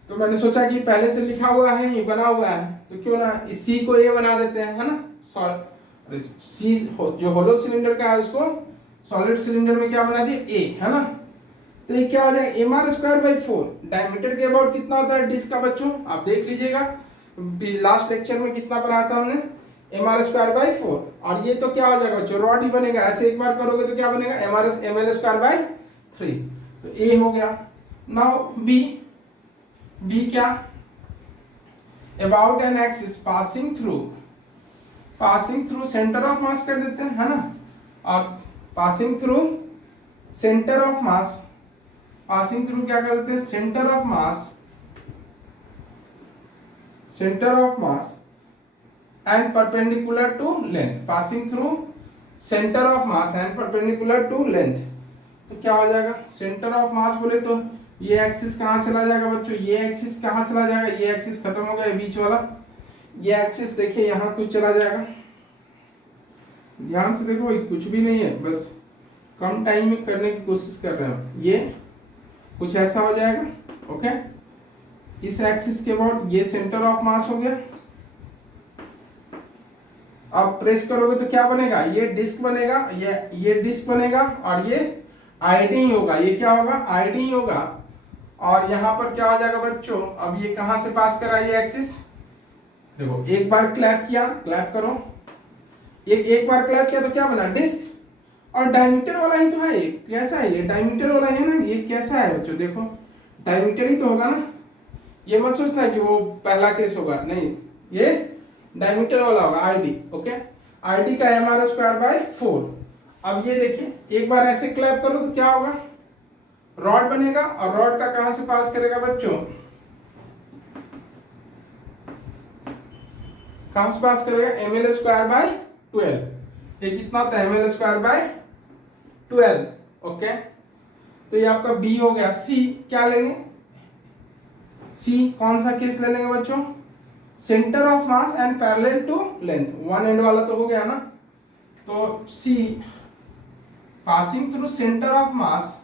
तो मैंने सोचा कि पहले से लिखा हुआ है, ये बना हुआ है, तो क्यों ना इसी को ए बना देते हैं, है ना। सॉलिड सी जो होलो सिलेंडर का है उसको सॉलिड सिलेंडर में क्या बना दिया, ए, है ना। तो ये क्या हो जाएगा, m are square by 4। Diameter के अबाउट कितना होता है डिस्क का बच्चों, आप देख लीजिएगा लास्ट लेक्चर में कितना पढ़ाया था हमने, एम आर स्क्वायर बाई 4। और ये तो क्या हो जाएगा बच्चों, रॉड ही बनेगा। ऐसे एक बार करोगे तो क्या बनेगा, एम एल स्क्वायर बाई 3। तो ए हो गया। नाउ बी, बी क्या, about an axis passing through centre of mass कर देते हैं, है ना। और passing through centre of mass, passing through क्या कर देते हैं, centre of mass and perpendicular to length. Passing through centre of mass and perpendicular to length. तो क्या हो जाएगा, सेंटर ऑफ मास बोले तो ये एक्सिस कहाँ चला जाएगा बच्चों, ये एक्सिस कहाँ चला जाएगा, ये एक्सिस खत्म हो गया, बीच वाला ये एक्सिस देखिए यहाँ कुछ चला जाएगा। ध्यान से देखो भाई, कुछ भी नहीं है, बस कम टाइम में करने की कोशिश कर रहे हो। ये कुछ ऐसा हो जाएगा, ओके। इस एक्सिस के बाद ये सेंटर ऑफ मास हो गया। अब प्रेस करोगे तो क्या बनेगा, ये डिस्क बनेगा, ये डिस्क बनेगा और ये आईडी ही होगा। ये क्या होगा, आईडी ही होगा। और यहां पर क्या हो जाएगा बच्चों, अब ये कहां से पास कर रहा है ये एक्सिस, देखो एक बार क्लैप किया, क्लैप करो, एक बार क्लैप किया तो क्या बना, डिस्क। और डायमीटर वाला ही तो है ये, कैसा है ये, डायमीटर वाला है ना, ये कैसा है बच्चों, देखो डायमीटर ही तो होगा ना। ये मत सोचना कि वो पहला केस होगा, नहीं, ये डायमीटर वाला होगा, आईडी, ओके। आईडी का एम आर स्क्वायर बाय 4। अब ये देखिए एक बार ऐसे क्लैप करो तो क्या होगा, रॉड बनेगा। और रॉड का कहां से पास करेगा बच्चों, कहां से पास करेगा, एम एल स्क्वायर बाय 12। ये कितना होता है, m L square by 12, okay. तो ये आपका बी हो गया। सी क्या लेंगे, सी कौन सा केस ले लेंगे बच्चों, centre of mass and parallel to length. One end वाला तो हो गया ना। तो C passing through centre of mass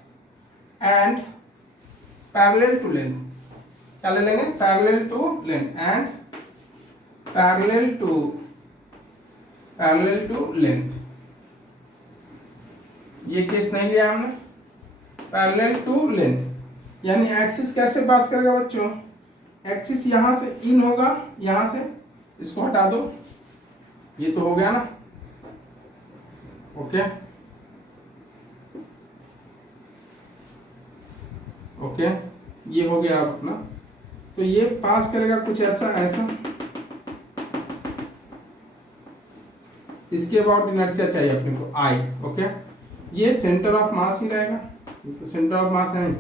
and parallel to length, क्या ले लेंगे, parallel to length and parallel to length. ये केस नहीं लिया हमने, पैरेलल टू लेंथ। यानी एक्सिस कैसे पास करेगा बच्चों, एक्सिस यहां से इन होगा, यहां से, इसको हटा दो, ये तो हो गया ना, ओके ओके, ये हो गया अपना। तो ये पास करेगा कुछ ऐसा, ऐसा, इसके अबाउट इनर्शिया चाहिए अपने को, आई, ओके। ये सेंटर ऑफ मास ही रहेगा, तो सेंटर ऑफ मास है,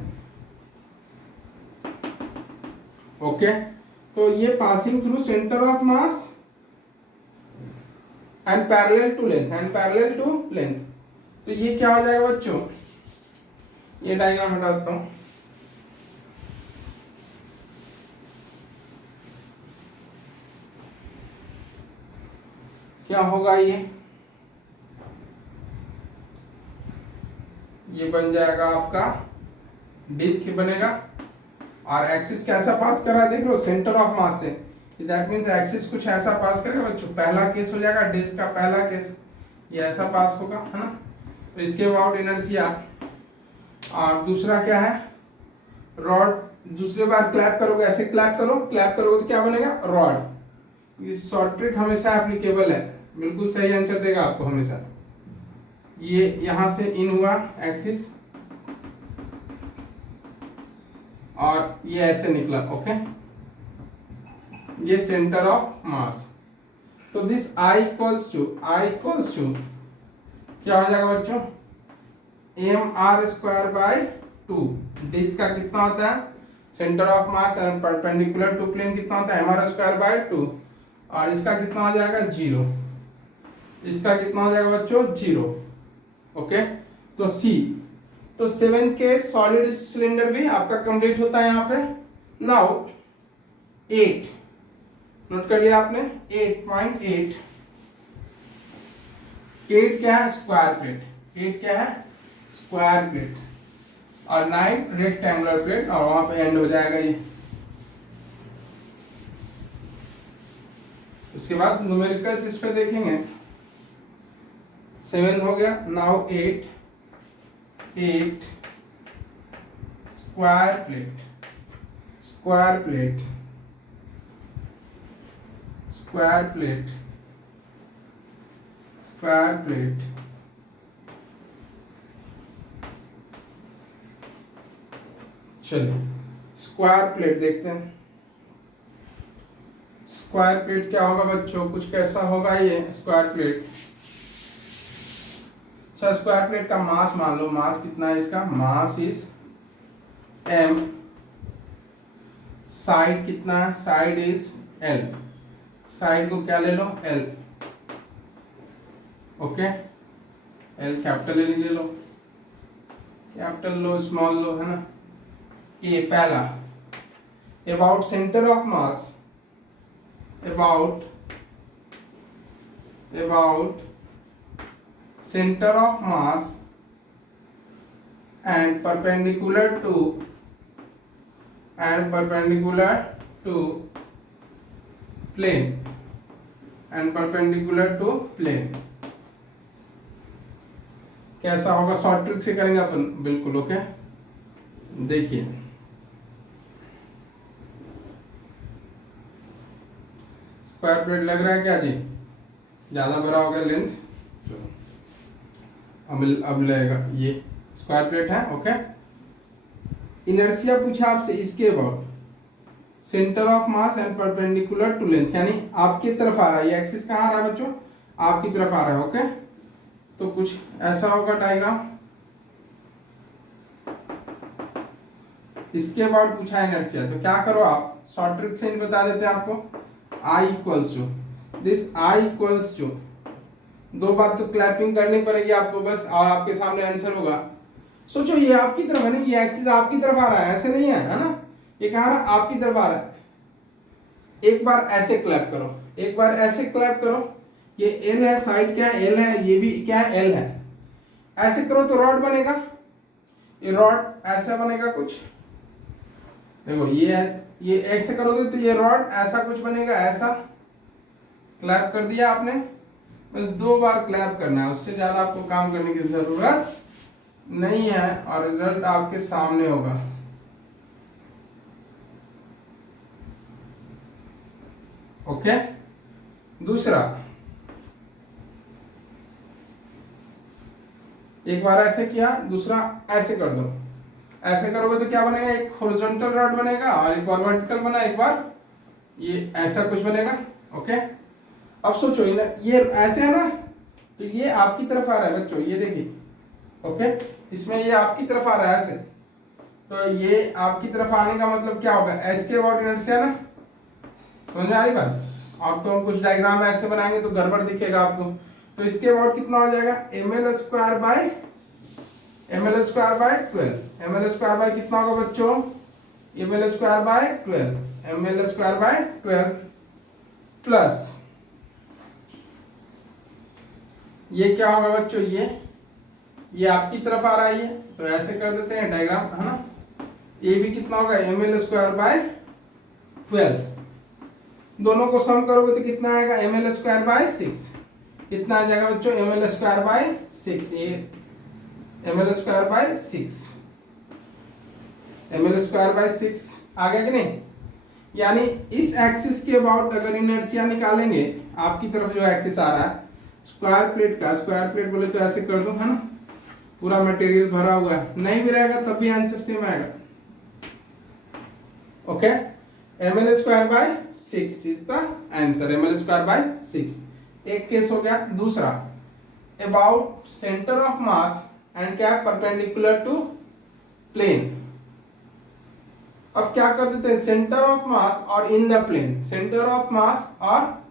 ओके। तो ये passing through centre of mass and parallel to length, तो ये क्या हो जाएगा बच्चों, ये डायग्राम हटा देता हूं। क्या होगा, ये बन जाएगा आपका डिस्क बनेगा। और एक्सिस कैसा पास कर रहा है, देख लो, सेंटर ऑफ मास से। दैट मींस एक्सिस कुछ ऐसा पास करेगा बच्चों। पहला केस हो जाएगा डिस्क का, पहला केस ये ऐसा पास होगा, है ना। तो इसके अबाउट इनर्शिया। और दूसरा क्या है, रॉड। दूसरे बार क्लैप करोगे, ऐसे क्लैप करोगे तो क्या बनेगा, रॉड। ये शॉर्ट ट्रिक हमेशा एप्लीकेबल है, बिल्कुल सही आंसर देगा आपको हमेशा। ये यहां से इन हुआ एक्सिस और ये ऐसे निकला, ओके। ये सेंटर ऑफ मास। तो दिस I इक्वल्स टू क्या हो जाएगा बच्चों, m are square by 2। Disc का कितना होता है, centre of mass and perpendicular to plane कितना होता है, एम आर स्क्वायर बाय 2। और इसका कितना हो जाएगा 0, इसका कितना हो जाएगा बच्चों 0। ओके, तो सी, तो 7 के सॉलिड सिलेंडर भी आपका कंप्लीट होता है यहाँ पे। नाउ 8 नोट कर लिया आपने, 8.8। 8 क्या है, स्क्वायर प्लेट। 8 क्या है, स्क्वायर प्लेट। और 9 रेक्टेंगुलर प्लेट, और वहां पे एंड हो जाएगा ये। उसके बाद न्यूमेरिकल्स इस पे देखेंगे। 7 हो गया, now 8 square plate, square plate, square plate, square plate. चलिए स्क्वायर प्लेट देखते हैं। स्क्वायर प्लेट क्या होगा बच्चों, कुछ कैसा होगा ये स्क्वायर प्लेट। अच्छा, स्क्वायर प्लेट का मास मान लो, मास कितना है इसका, मास इज m, साइड कितना है, साइड इज l, साइड को क्या ले लो l। ओके, l कैपिटल ले लो, कैपिटल लो स्मॉल लो, है ना। ए पहला, about centre of mass, about center of mass and perpendicular to plane, and perpendicular to plane। कैसा होगा, शॉर्ट ट्रिक से करेंगे अपन, बिल्कुल। ओके, देखिए स्क्वायर प्लेट लग रहा है क्या जी, ज्यादा बड़ा हो गया लेंथ। चलो अब लगेगा, ये स्क्वायर प्लेट है। ओके, इनर्शिया पूछा आपसे इसके about centre of mass and perpendicular to length, यानी आपकी तरफ आ रहा है, ये एक्सिस कहाँ आ रहा है बच्चों, आपकी तरफ आ रहा है। ओके, तो कुछ ऐसा होगा डायग्राम। इसके अबाउट पूछा है इनर्शिया, तो क्या करो आप, शॉर्ट ट्रिक से बता देते हैं आपको। I equals to this, I equals to, दो बार तो क्लैपिंग करनी पड़ेगी आपको बस, और आपके सामने आंसर होगा। सोचो ये आपकी तरफ है ना, ये एक्सिस आपकी तरफ आ रहा है, ऐसे नहीं है ना, ये कहाँ रहा, आपकी तरफ आ रहा है। एक बार ऐसे क्लैप करो, एक बार ऐसे क्लैप करो, ये L है, साइड क्या है L है, ये भी क्या है L है। ऐसे करो तो रॉड बनेगा, ये रॉड ऐसा बनेगा कुछ, देखो ये ऐसे करोगे तो ये रॉड ऐसा कुछ बनेगा, ऐसा। क्लैप कर दिया आपने, बस 2 बार क्लैप करना है, उससे ज्यादा आपको काम करने की जरूरत नहीं है, और रिजल्ट आपके सामने होगा। ओके, दूसरा, एक बार ऐसे किया, दूसरा ऐसे कर दो। ऐसे करोगे तो क्या बनेगा, एक हॉरिजॉन्टल रॉड बनेगा, और एक बार वर्टिकल बना, एक बार ये ऐसा कुछ बनेगा। ओके, अब सोचो ये ऐसे है ना, तो ये आपकी तरफ आ रहा है बच्चों, ये देखिए। ओके, इसमें ये आपकी तरफ आ रहा है ऐसे, तो ये आपकी तरफ आने का मतलब क्या होगा, एस के अबाउट इनर्शिया ना, समझ में आ रही बात। और तो हम कुछ डायग्राम ऐसे बनाएंगे तो गड़बड़ दिखेगा आपको। तो इसके अबाउट कितना हो जाएगा, ml square by 12। ml square bye कितना होगा बच्चों, ml square by 12, ml square by 12 plus ये क्या होगा बच्चों, ये आपकी तरफ आ रहा है, ये तो ऐसे कर देते हैं डायग्राम, है ना। ये भी कितना होगा, ml स्क्वायर बाय 12, दोनों को सम करोगे तो कितना आएगा, ml स्क्वायर बाय 6। कितना आ जाएगा बच्चों, ml स्क्वायर बाय 6, ये ml square bye 6, ml square bye 6 आ गया कि नहीं। यानी इस एक्सिस के अबाउट अगर इनर्शिया निकालेंगे, आपकी तरफ जो एक्सिस आ रहा है स्क्वायर प्लेट का, स्क्वायर प्लेट बोले तो ऐसे कर दो, है ना, पूरा मटेरियल भरा हुआ है, नहीं भी रहेगा तब भी आंसर सेम आएगा। Okay, ml square bye 6 is the answer, ml square bye 6। एक केस हो गया। दूसरा, about centre of mass and क्या है, परपेंडिकुलर टू प्लेन। अब क्या कर देते हैं, सेंटर ऑफ मास और in the plane, centre of mass और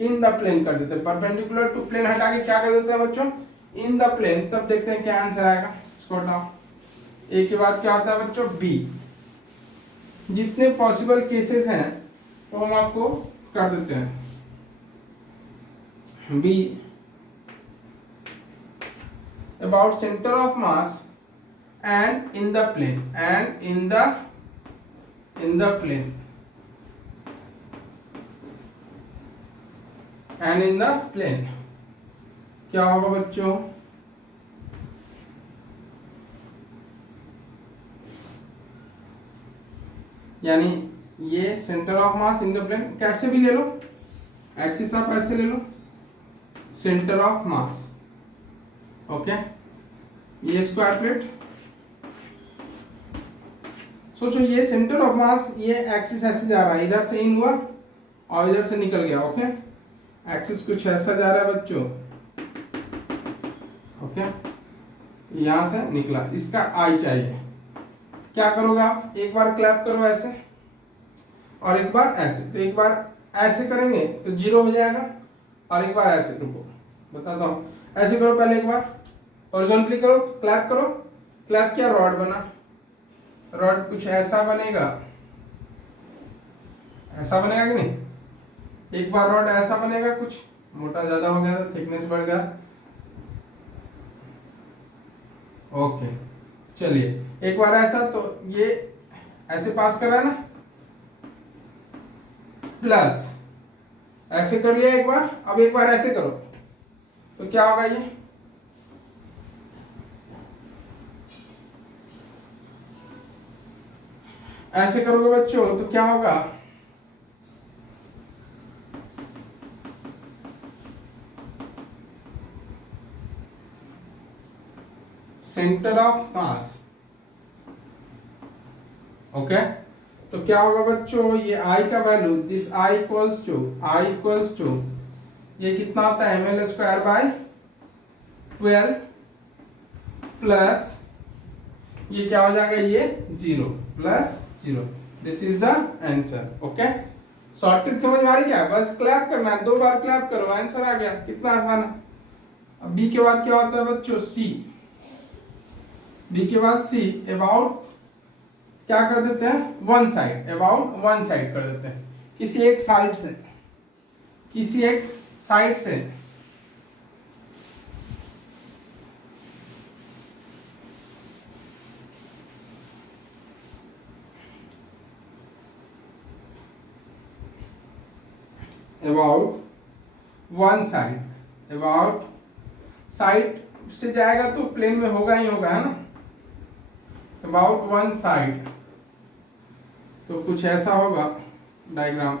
इन द प्लेन कर देते हैं। परपेंडिकुलर टू प्लेन हटा के क्या कर देते हैं बच्चों, इन द प्लेन। तब देखते हैं क्या आंसर आएगा, इसको हटाओ। ए के बाद क्या होता है बच्चों, बी। जितने पॉसिबल केसेस हैं वो हम आपको कर देते हैं। B about centre of mass and in the plane, and in the plane, and in the plane क्या होगा बच्चों, यानी ये centre of mass in the plane, कैसे भी ले लो, एक्सिस आप ऐसे ले लो, सेंटर ऑफ मास, ओके, ये स्क्वायर प्लेट। सोचो ये सेंटर ऑफ मास, ये एक्सिस ऐसे जा रहा है, इधर से इन हुआ और इधर से निकल गया, ओके। एक्सिस कुछ ऐसा जा रहा है बच्चों, ओके, यहां से निकला, इसका आई चाहिए। क्या करोगे आप, एक बार क्लैप करो ऐसे और एक बार ऐसे। तो एक बार ऐसे करेंगे तो 0 हो जाएगा, और एक बार ऐसे, रुको बताता हूं, ऐसे करो पहले, एक बार हॉरिजॉन्टली करो, क्लैप करो, क्लैप किया, रॉड बना, रॉड कुछ ऐसा बनेगा, ऐसा बनेगा कि नहीं, एक बार रॉड ऐसा बनेगा, कुछ मोटा ज्यादा हो गया, थिकनेस बढ़ गया, ओके। चलिए एक बार ऐसा, तो ये ऐसे पास कर रहा है ना, प्लस ऐसे कर लिया एक बार, अब एक बार ऐसे करो तो क्या होगा, ये ऐसे करोगे बच्चों तो क्या होगा, सेंटर ऑफ मास, ओके। तो क्या होगा बच्चों, ये आई का value, this I equals to ये कितना होता है, ml स्क्वायर बाय 12 प्लस ये क्या हो जाएगा, ये 0 plus 0। This is the answer, okay. Short trick समझ में आ रही क्या, बस क्लैप करना है, 2 बार क्लैप करो, आंसर आ गया, कितना आसान है। अब बी के बाद क्या होता है बच्चों, सी। बी के बाद सी अबाउट क्या कर देते हैं, one side, about one side कर देते हैं, किसी एक साइड से, किसी एक साइड से। About one side, about side से जाएगा तो प्लेन में होगा ही होगा, है ना। अबाउट वन साइड तो कुछ ऐसा होगा डायग्राम,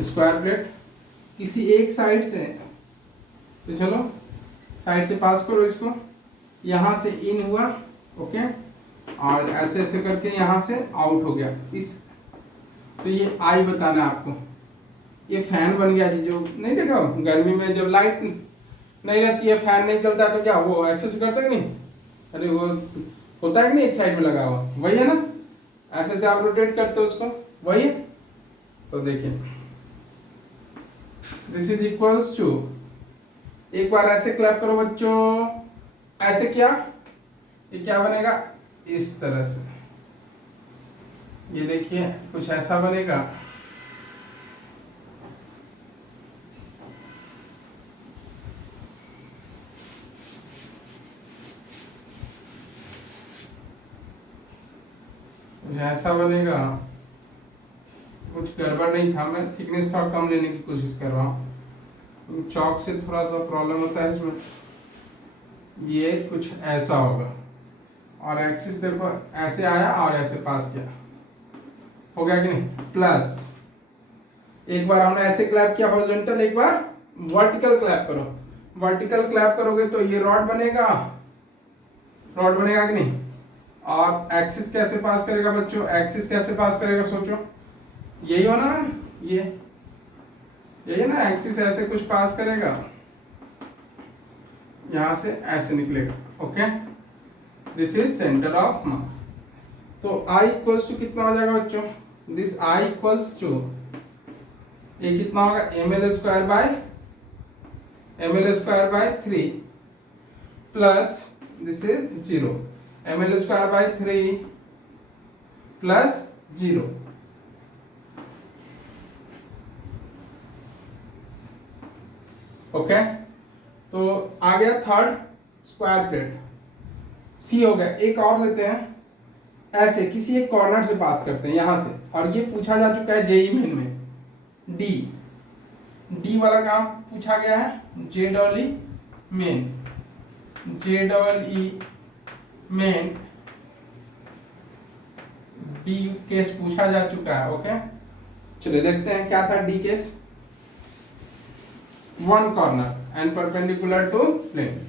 स्क्वायर प्लेट किसी एक साइड से, तो चलो साइड से पास करो इसको, यहां से इन हुआ, ओके, और ऐसे ऐसे करके यहां से आउट हो गया, इस, तो ये आई बताना है आपको। ये फैन बन गया जी, जो नहीं देखा गर्मी में जब लाइट नहीं रहती है, फैन नहीं चलता है तो क्या वो ऐसे से करता है कि नहीं, अरे वो होता है कि नहीं, एक साइड में लगा हुआ, वही है ना, ऐसे से आप रोटेट करते हो उसको, वही है। तो देखिए दिस इज इक्वल्स टू, एक बार ऐसे क्लैप करो बच्चों, ऐसे किया, ये क्या बनेगा, इस तरह से, ये देखिए कुछ ऐसा बनेगा, ऐसा बनेगा, कुछ गड़बड़ नहीं था, मैं थिकनेस थोड़ा कम लेने की कोशिश कर रहा हूँ, चौक से थोड़ा सा प्रॉब्लम होता है इसमें। ये कुछ ऐसा होगा, और एक्सिस देखो ऐसे आया और ऐसे पास किया, हो गया कि नहीं, प्लस एक बार हमने ऐसे क्लैप किया हॉरिजॉन्टल, एक बार वर्टिकल क्लैप करो, वर्टिकल क्लैप करोगे तो ये रॉड बनेगा कि नहीं। और एक्सिस कैसे पास करेगा बच्चों, एक्सिस कैसे पास करेगा सोचो, यही हो ना, ये यही है ना, एक्सिस ऐसे कुछ पास करेगा, यहां से ऐसे निकलेगा। Okay, this is centre of मास। तो I इक्वल्स टू कितना हो जाएगा बच्चों, दिस I इक्वल्स टू, ये कितना होगा, ml² by 3 plus this is 0, ml² by 3 plus 0। Okay, तो आ गया थर्ड स्क्वायर प्लेट, सी हो गया। एक और लेते हैं, ऐसे किसी एक कॉर्नर से पास करते हैं यहां से, और ये पूछा जा चुका है जेई मेन में, डी वाला काम पूछा गया है, JEE main, JEE main D case पूछा जा चुका है। ओके, चलिए देखते हैं क्या था D case. One corner and perpendicular to plane,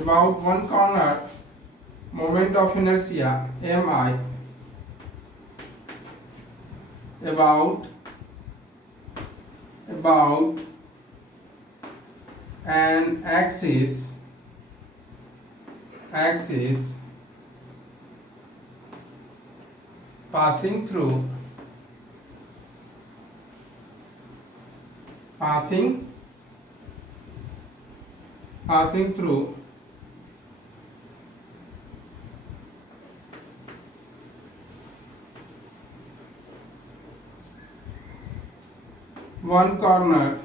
about one corner, moment of inertia mi, about an axis passing through one corner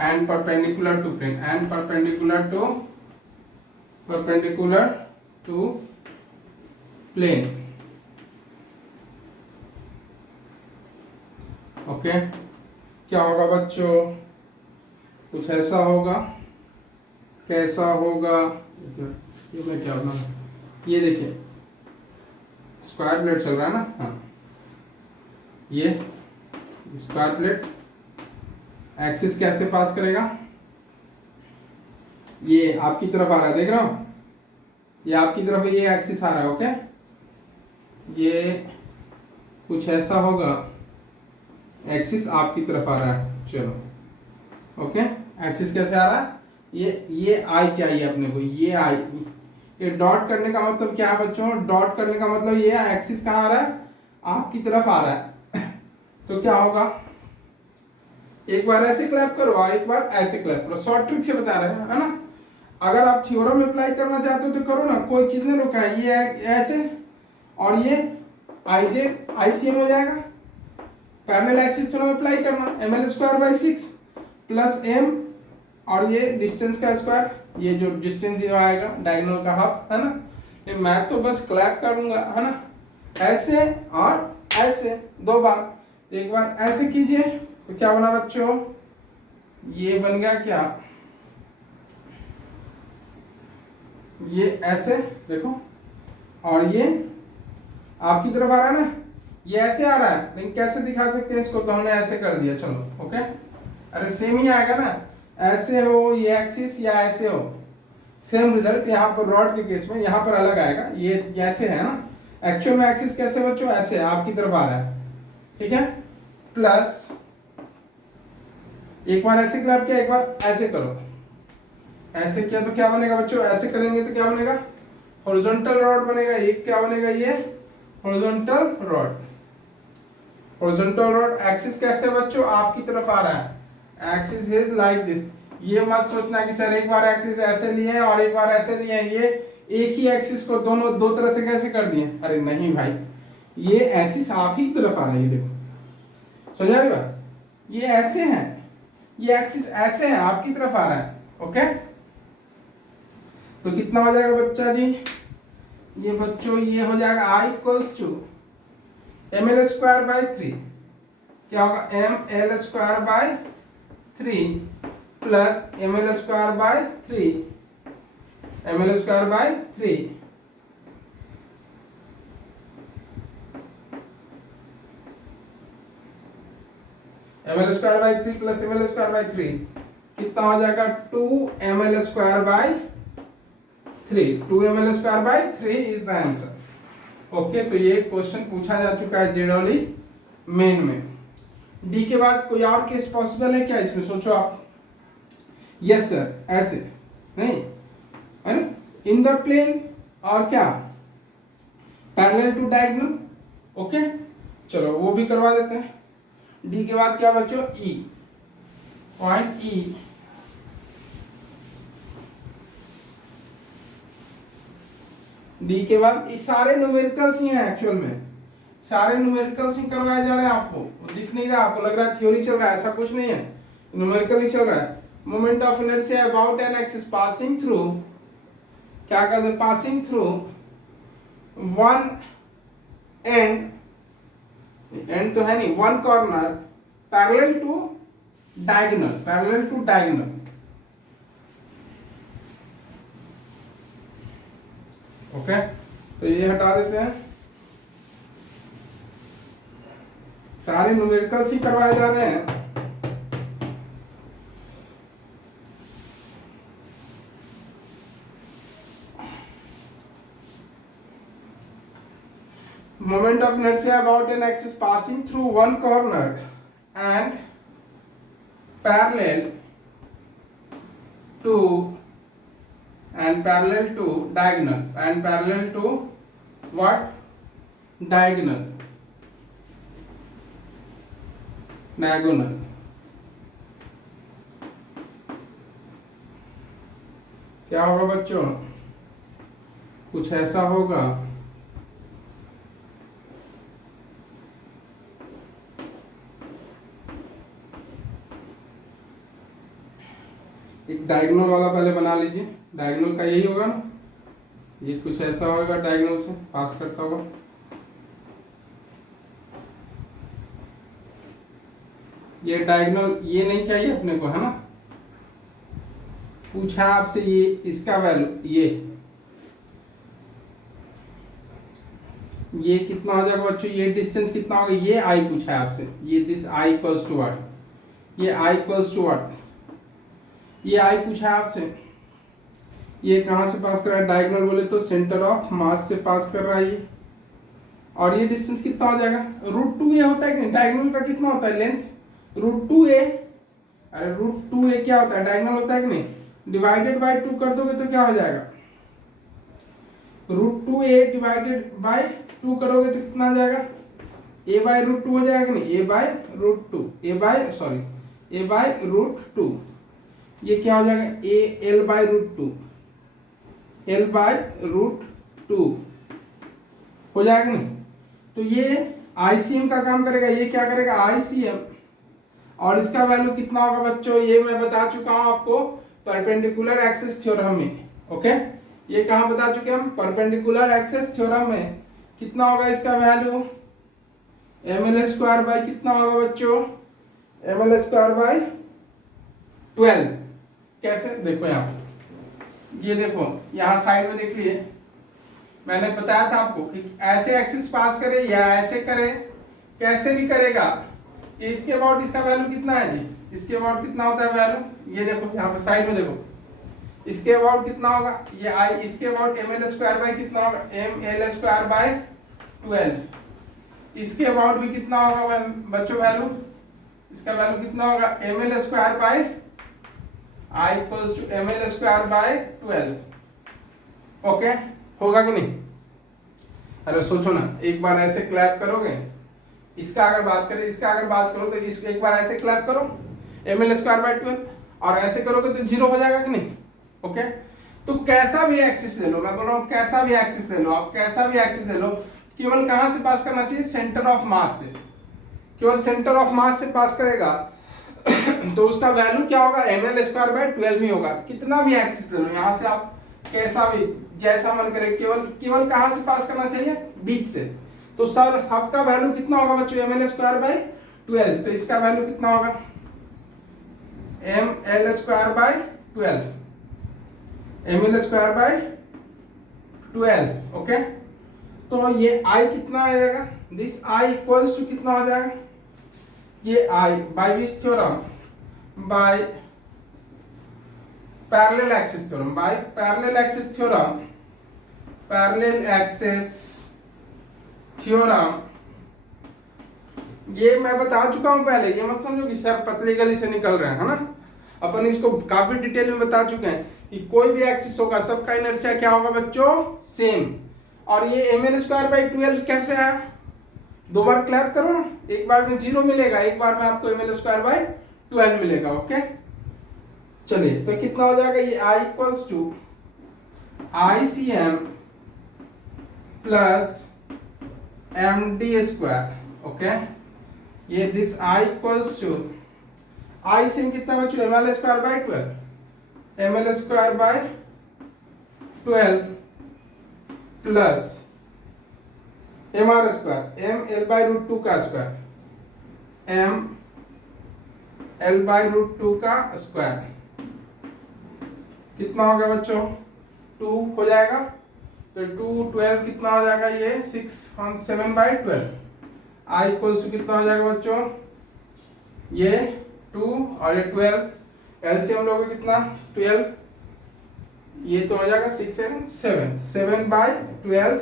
and perpendicular to plane, and perpendicular to plane। Okay, क्या होगा बच्चों, कुछ ऐसा होगा, कैसा होगा, ये मैं क्या बना, ये देखिए स्क्वायर प्लेट चल रहा है ना, हाँ, ये स्क्वायर प्लेट एक्सिस कैसे पास करेगा, ये आपकी तरफ आ रहा है, देख रहा हूं, ये आपकी तरफ ये एक्सिस आ रहा है। ओके, ये कुछ ऐसा होगा, एक्सिस आपकी तरफ आ रहा है, चलो ओके, एक्सिस कैसे आ रहा है, ये आई चाहिए अपने को, ये आई, ये डॉट करने का मतलब क्या है बच्चों, डॉट करने का मतलब ये एक्सिस कहाँ आ रहा है, आपकी तरफ आ रहा है। तो क्या होगा, एक बार ऐसे क्लैप करो और एक बार ऐसे क्लैप करो, शॉर्ट ट्रिक से बता रहे हैं, है ना। अगर आप थ्योरम अप्लाई करना चाहते हो तो करो ना, कोई किसने रोका है, ये ऐसे और ये ICM हो जाएगा, पैरेलल एक्सिस थ्योरम अप्लाई करना, ml²/6 प्लस m और ये डिस्टेंस का स्क्वायर, ये जो डिस्टेंस ये आएगा डायगोनल का हाफ, है ना। ये मैं तो बस क्लैप करूंगा, है ना, ऐसे और ऐसे दो बार, एक बार ऐसे कीजिए तो क्या बना बच्चों, ये बन गया क्या, ये ऐसे देखो, और ये आपकी तरफ आ रहा है ना, ये ऐसे आ रहा है, लेकिन कैसे दिखा सकते हैं इसको, तो हमने ऐसे कर दिया, चलो ओके। अरे सेम ही आएगा ना, ऐसे हो ये एक्सिस या ऐसे हो, सेम रिजल्ट। यहाँ पर रॉड के केस में यहाँ पर अलग आएगा, ये ऐसे है ना, एक्चुअल में एक्सिस कैसे बच्चों, ऐसे आपकी तरफ आ रहा है, ठीक है। प्लस एक बार ऐसे क्लैप किया, एक बार ऐसे करो, ऐसे किया तो क्या बनेगा बच्चों, ऐसे करेंगे तो क्या बनेगा, हॉरिजॉन्टल रॉड बनेगा। एक क्या बनेगा, ये horizontal rod, horizontal rod axis कैसे बच्चों, आपकी तरफ आ रहा है, एक्सिस इज लाइक दिस। ये मत सोचना कि सर एक बार एक्सिस ऐसे लिए और एक बार ऐसे लिए, ये एक ही एक्सिस को दोनों दो तरह से कैसे कर दिए, अरे नहीं भाई, ये एक्सिस आप ही तरफ आ रही है, देखो समझ आ रही बात, ये ऐसे है, ये एक्सिस ऐसे है, आपकी तरफ आ रहा है। ओके, तो कितना हो जाएगा बच्चा जी, ये बच्चों ये हो जाएगा I equals to m L square by 3 क्या होगा, m L square by 3 plus m L square by 3, m L square by 3 m L square by 3 plus m L square by 3 कितना हो जाएगा, 2 m L square by 3, 2 m L square by 3 is the answer. Okay, तो ये question पूछा जा चुका है जेडोली main में। डी के बाद कोई और केस पॉसिबल है क्या इसमें, सोचो आप। यस सर, ऐसे नहीं है ना, इन द प्लेन और क्या पैरेलल टू डायगोनल। ओके, चलो वो भी करवा देते हैं। डी के बाद क्या बच्चों, ई, पॉइंट ई, डी के बाद ये सारे न्यूमेरिकल्स ही हैं एक्चुअल में, सारे न्यूमेरिकल्स ही करवाए जा रहे हैं आपको, दिख नहीं रहा आपको, लग रहा है थ्योरी चल रहा है, ऐसा कुछ नहीं है, न्यूमेरिकल ही चल रहा है। Moment of inertia about an axis passing through, क्या कहते हैं, passing through one end, end तो है नहीं, one corner parallel to diagonal, parallel to diagonal. Okay, तो ये हटा देते हैं, सारे न्यूमेरिकल्स ही करवाए जा रहे हैं। Moment of inertia about an axis passing through one corner and parallel to diagonal, and parallel to what, diagonal, क्या होगा बच्चों, कुछ ऐसा होगा, एक डायगोनल वाला पहले बना लीजिए, डायगोनल का यही होगा ना, ये कुछ ऐसा होगा, डायगोनल से पास करता होगा। ये डायगोनल ये नहीं चाहिए अपने को, है ना, पूछा आपसे ये इसका वैल्यू, ये कितना हो जाएगा बच्चों, ये डिस्टेंस कितना होगा, ये आई पूछा है आपसे, ये this I equals to what, ये आई इक्वल्स टू व्हाट, ये आई पूछा है आपसे, ये कहां से पास कर रहा है, डायगोनल बोले तो सेंटर ऑफ मास से पास कर रहा है ये, और ये डिस्टेंस कितना हो जाएगा, √2a होता है कि नहीं, डायगोनल का कितना होता है लेंथ, √2a, अरे √2a क्या होता है, डायगोनल होता है कि नहीं, डिवाइडेड बाय 2 कर दोगे तो क्या हो जाएगा, √2a डिवाइडेड बाय 2 करोगे तो कितना आ जाएगा, a बाय √2 हो जाएगा कि नहीं, a बाय √2, ये क्या हो जाएगा, l बाय √2 हो जाएगा नहीं, तो ये ICM का काम करेगा, ये क्या करेगा, ICM, और इसका वैल्यू कितना होगा बच्चों, ये मैं बता चुका हूं आपको परपेंडिकुलर एक्सिस थ्योरम में। ओके, ये कहां बता चुके हम, परपेंडिकुलर एक्सिस थ्योरम में, कितना होगा इसका वैल्यू, ml स्क्वायर बाय कितना होगा बच्चों, ml स्क्वायर बाय 12। कैसे, देखो यहाँ, ये देखो यहाँ साइड में देख लिए, मैंने बताया था आपको कि ऐसे एक्सिस पास करे या ऐसे करे, कैसे भी करेगा, ये इसके अबाउट इसका वैल्यू कितना है जी, इसके अबाउट कितना होता है वैल्यू, ये देखो यहाँ पे साइड में देखो, इसके अबाउट कितना होगा, ये आई, इसके अबाउट ml स्क्वायर बाय कितना होगा, ml स्क्वायर बाय 12, इसके अबाउट भी कितना होगा बच्चों वैल्यू, इसका वैल्यू कितना होगा, ml square by I equals to ml square by 12। Okay, होगा कि नहीं, अरे सोचो ना, एक बार ऐसे क्लैप करोगे, इसका अगर बात करें, इसका अगर बात करो तो इसको एक बार ऐसे क्लैप करो ml स्क्वायर बाय 12, और ऐसे करोगे तो 0 हो जाएगा कि नहीं। ओके, तो कैसा भी एक्सिस ले लो, मैं बोल रहा हूँ कैसा भी एक्सिस ले लो, आप कैसा भी एक्सिस ले लो, केवल कहां से पास करना चाहिए, सेंटर ऑफ मास से, केवल सेंटर ऑफ मास से पास करेगा तो उसका वैल्यू क्या होगा, ml स्क्वायर बाय 12 ही होगा। कितना भी एक्सिस ले लो, यहां से आप कैसा भी जैसा मन करे, केवल कहां से पास करना चाहिए, बीच से, तो सर सबका वैल्यू कितना होगा बच्चों, एम एल स्क्वायर बाई 12, तो इसका वैल्यू कितना होगा, m L square by 12, M L square by 12। Okay, तो ये आई कितना आ जाएगा, दिस आई इक्वल्स टू कितना हो जाएगा, ये I by which theorem, by parallel axis theorem, by parallel axis theorem, parallel axis theorem. ये मैं बता चुका हूं पहले, ये मत समझो कि सर पतली गली से निकल रहे हैं, है ना। अपन इसको काफी डिटेल में बता चुके हैं कि कोई भी एक्सिस होगा सबका इनर्शिया क्या होगा बच्चों, सेम। और ये एम एल स्क्वायर बाई 12 कैसे आया, दो बार क्लैप करो ना, एक बार में 0 मिलेगा, एक बार में आपको एम एल स्क्वायर बाई 12 मिलेगा। ओके, चलिए तो कितना हो जाएगा, ये I equals to I C M plus M D square. Okay, ये this I equals to I C M कितना बच्चों, M L square by 12, M L square by 12 plus M are square, M L by root 2 का square, M L by root 2 का square कितना हो गया बच्चों, 2 हो जाएगा। तो 2 12 कितना हो जाएगा, ये 6 on 7 by 12, I equals to कितना हो जाएगा बच्चों, ये 2 और ये 12, एलसीएम लोगे कितना 12, ये तो हो जाएगा 6 and 7, 7 by 12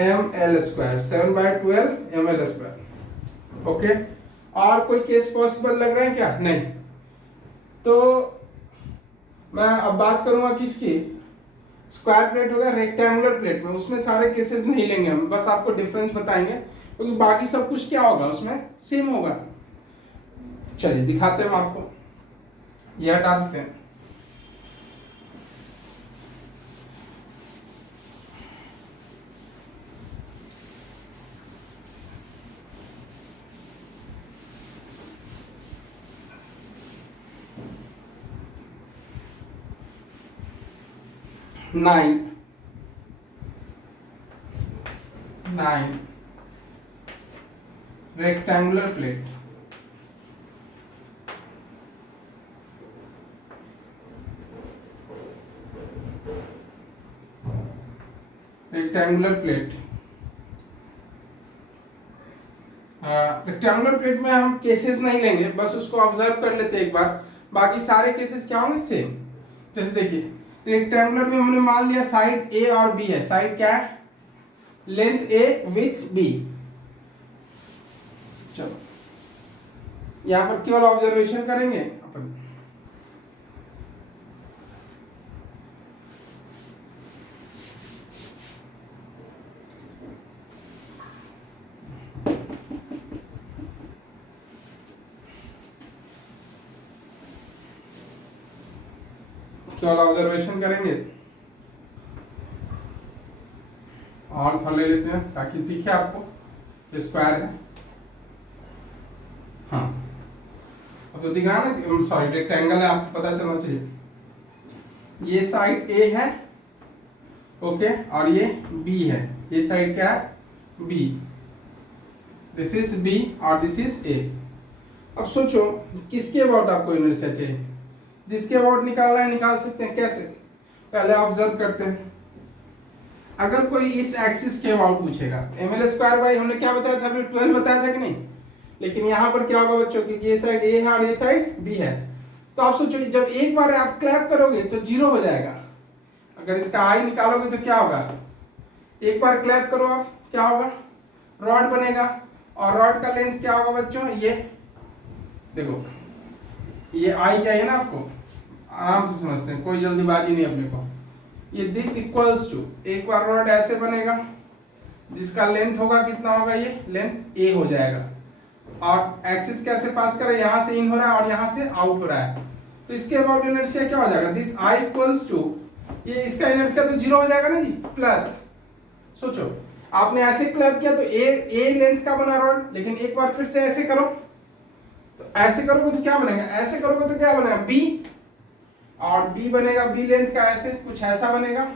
M L square, 7 by 12 M L square. Okay, और कोई केस पॉसिबल लग रहा है क्या, नहीं। तो मैं अब बात करूंगा किसकी, स्क्वायर प्लेट होगा रेक्टेंगुलर प्लेट में, उसमें सारे केसेस नहीं लेंगे हम, बस आपको डिफरेंस बताएंगे क्योंकि बाकी सब कुछ क्या होगा उसमें सेम होगा। चलिए दिखाते हैं हम आपको, यह हटा देते हैं। Nine rectangular plate, rectangular plate, rectangular plate में हम केसेस नहीं लेंगे, बस उसको ऑब्जर्व कर लेते एक बार, बाकी सारे केसेस क्या होंगे सेम। जैसे देखिए रेक्टेंगुलर में हमने मान लिया साइड ए और बी है, साइड क्या है, लेंथ ए विथ बी। चलो यहां पर केवल ऑब्जर्वेशन करेंगे अपन, केवल ऑब्जर्वेशन करेंगे और थोड़ा ले लेते हैं ताकि दिखे आपको स्क्वायर है। हाँ अब तो दिख रहा है ना, सॉरी रेक्टेंगल है, आपको पता चलना चाहिए। ये साइड ए है, ओके, और ये बी है, ये साइड क्या है, बी, दिस इज बी और दिस इज ए। अब सोचो किसके अबाउट आपको इनर्शिया चाहिए, जिसके अबाउट निकालना है निकाल सकते हैं, कैसे, पहले ऑब्जर्व करते हैं। अगर कोई इस एक्सिस के अबाउट पूछेगा, एम एल स्क्वायर बाई हमने क्या बताया था अभी, 12 बताया था कि नहीं, लेकिन यहाँ पर क्या होगा बच्चों की, ये साइड ए है और ये साइड बी है। तो आप सोचो जब एक बार आप क्लैप करोगे तो 0 हो जाएगा, अगर इसका आई निकालोगे तो क्या होगा, एक बार क्लैप करो आप, क्या होगा, रॉड बनेगा, और रॉड का लेंथ क्या होगा बच्चों, ये देखो, ये आई चाहिए ना आपको, आराम से समझते हैं, कोई जल्दीबाजी नहीं अपने को। ये दिस इक्वल्स टू, एक बार रॉड ऐसे बनेगा जिसका लेंथ होगा कितना होगा, ये लेंथ ए हो जाएगा, और एक्सिस कैसे पास कर रहा है, यहां से इन हो रहा है और यहां से आउट हो रहा है, तो इसके अबाउट इनर्शिया क्या हो जाएगा, दिस आई इक्वल्स टू, ये इसका इनर्शिया तो 0 हो जाएगा ना जी, प्लस, सोचो आपने ऐसे क्लैप किया तो ए लेंथ का बना रॉड, लेकिन एक बार फिर से ऐसे करो, तो ऐसे करोगे तो क्या बनेगा, ऐसे करोगे तो क्या बनेगा, बी, और बी बनेगा, बी लेंथ का ऐसे कुछ ऐसा बनेगा,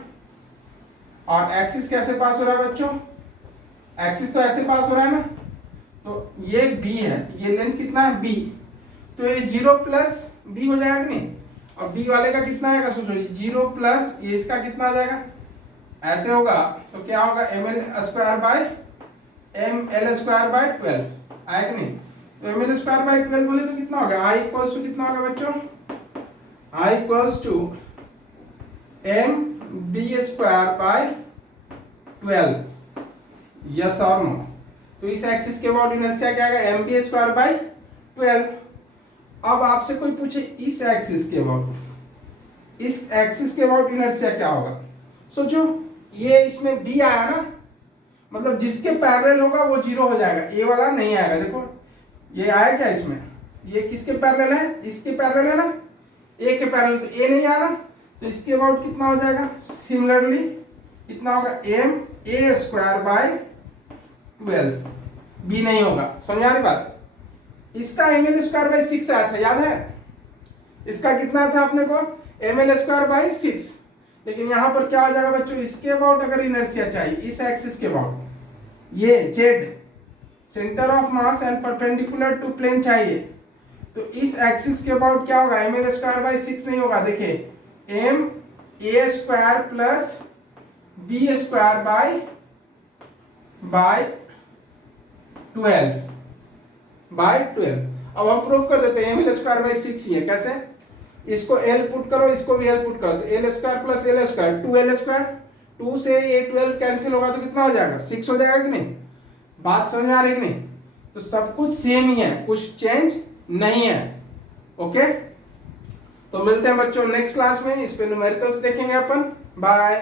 और एक्सिस कैसे पास हो रहा है बच्चों, एक्सिस तो ऐसे पास हो रहा है ना, तो ये b है, ये लेंथ कितना है b, तो ये 0 प्लस b हो जाएगा कि नहीं, और b वाले का कितना आएगा सोचो, 0 प्लस ये इसका कितना आ जाएगा, ऐसे होगा तो क्या होगा ml² बाय ml² 12 आया कि नहीं। तो ml² बाय 12 बोले तो कितना होगा, I इक्वल्स टू कितना होगा बच्चों, I equals to mb² by 12, yes और नो। तो इस एक्सिस के अबाउट इनर्शिया क्या आएगा, mb² बाय 12। अब आपसे कोई पूछे इस एक्सिस के अबाउट, इस एक्सिस के अबाउट इनर्शिया क्या होगा, सोचो ये इसमें b आया ना, मतलब जिसके पैरेलल होगा वो 0 हो जाएगा, ए वाला नहीं आएगा। देखो ये आया क्या इसमें, ये किसके पैरेलल है, इसके पैरेलल है ना, ए के पैरेलल, तो ए नहीं आ रहा, तो इसके अबाउट कितना हो जाएगा, सिमिलरली कितना होगा ma² बाय 12, बी नहीं होगा। समझ आ रही बात। इसका ml² बाय 6 आया था, याद है, इसका कितना था अपने को ml² बाय 6, लेकिन यहां पर क्या हो जाएगा बच्चों, इसके अबाउट अगर इनर्शिया चाहिए, इस एक्सिस के अबाउट, ये z centre of mass and perpendicular to plane चाहिए, तो इस एक्सिस के अबाउट क्या होगा, ml² बाय 6 नहीं होगा, देखिए ma² प्लस b² बाय 12। अब हम प्रूव कर देते हैं ml² बाय 6 ही है, कैसे, इसको l पुट करो, इसको भी l पुट करो, तो l² प्लस l² 2l², 2 से ये 12 कैंसिल होगा तो कितना हो जाएगा, 6 हो जाएगा कि नहीं। बात समझ में आ रही है कि नहीं। तो सब कुछ सेम ही है, कुछ चेंज नहीं है। ओके, तो मिलते हैं बच्चों नेक्स्ट क्लास में, इस पे न्यूमेरिकल्स देखेंगे अपन। बाय।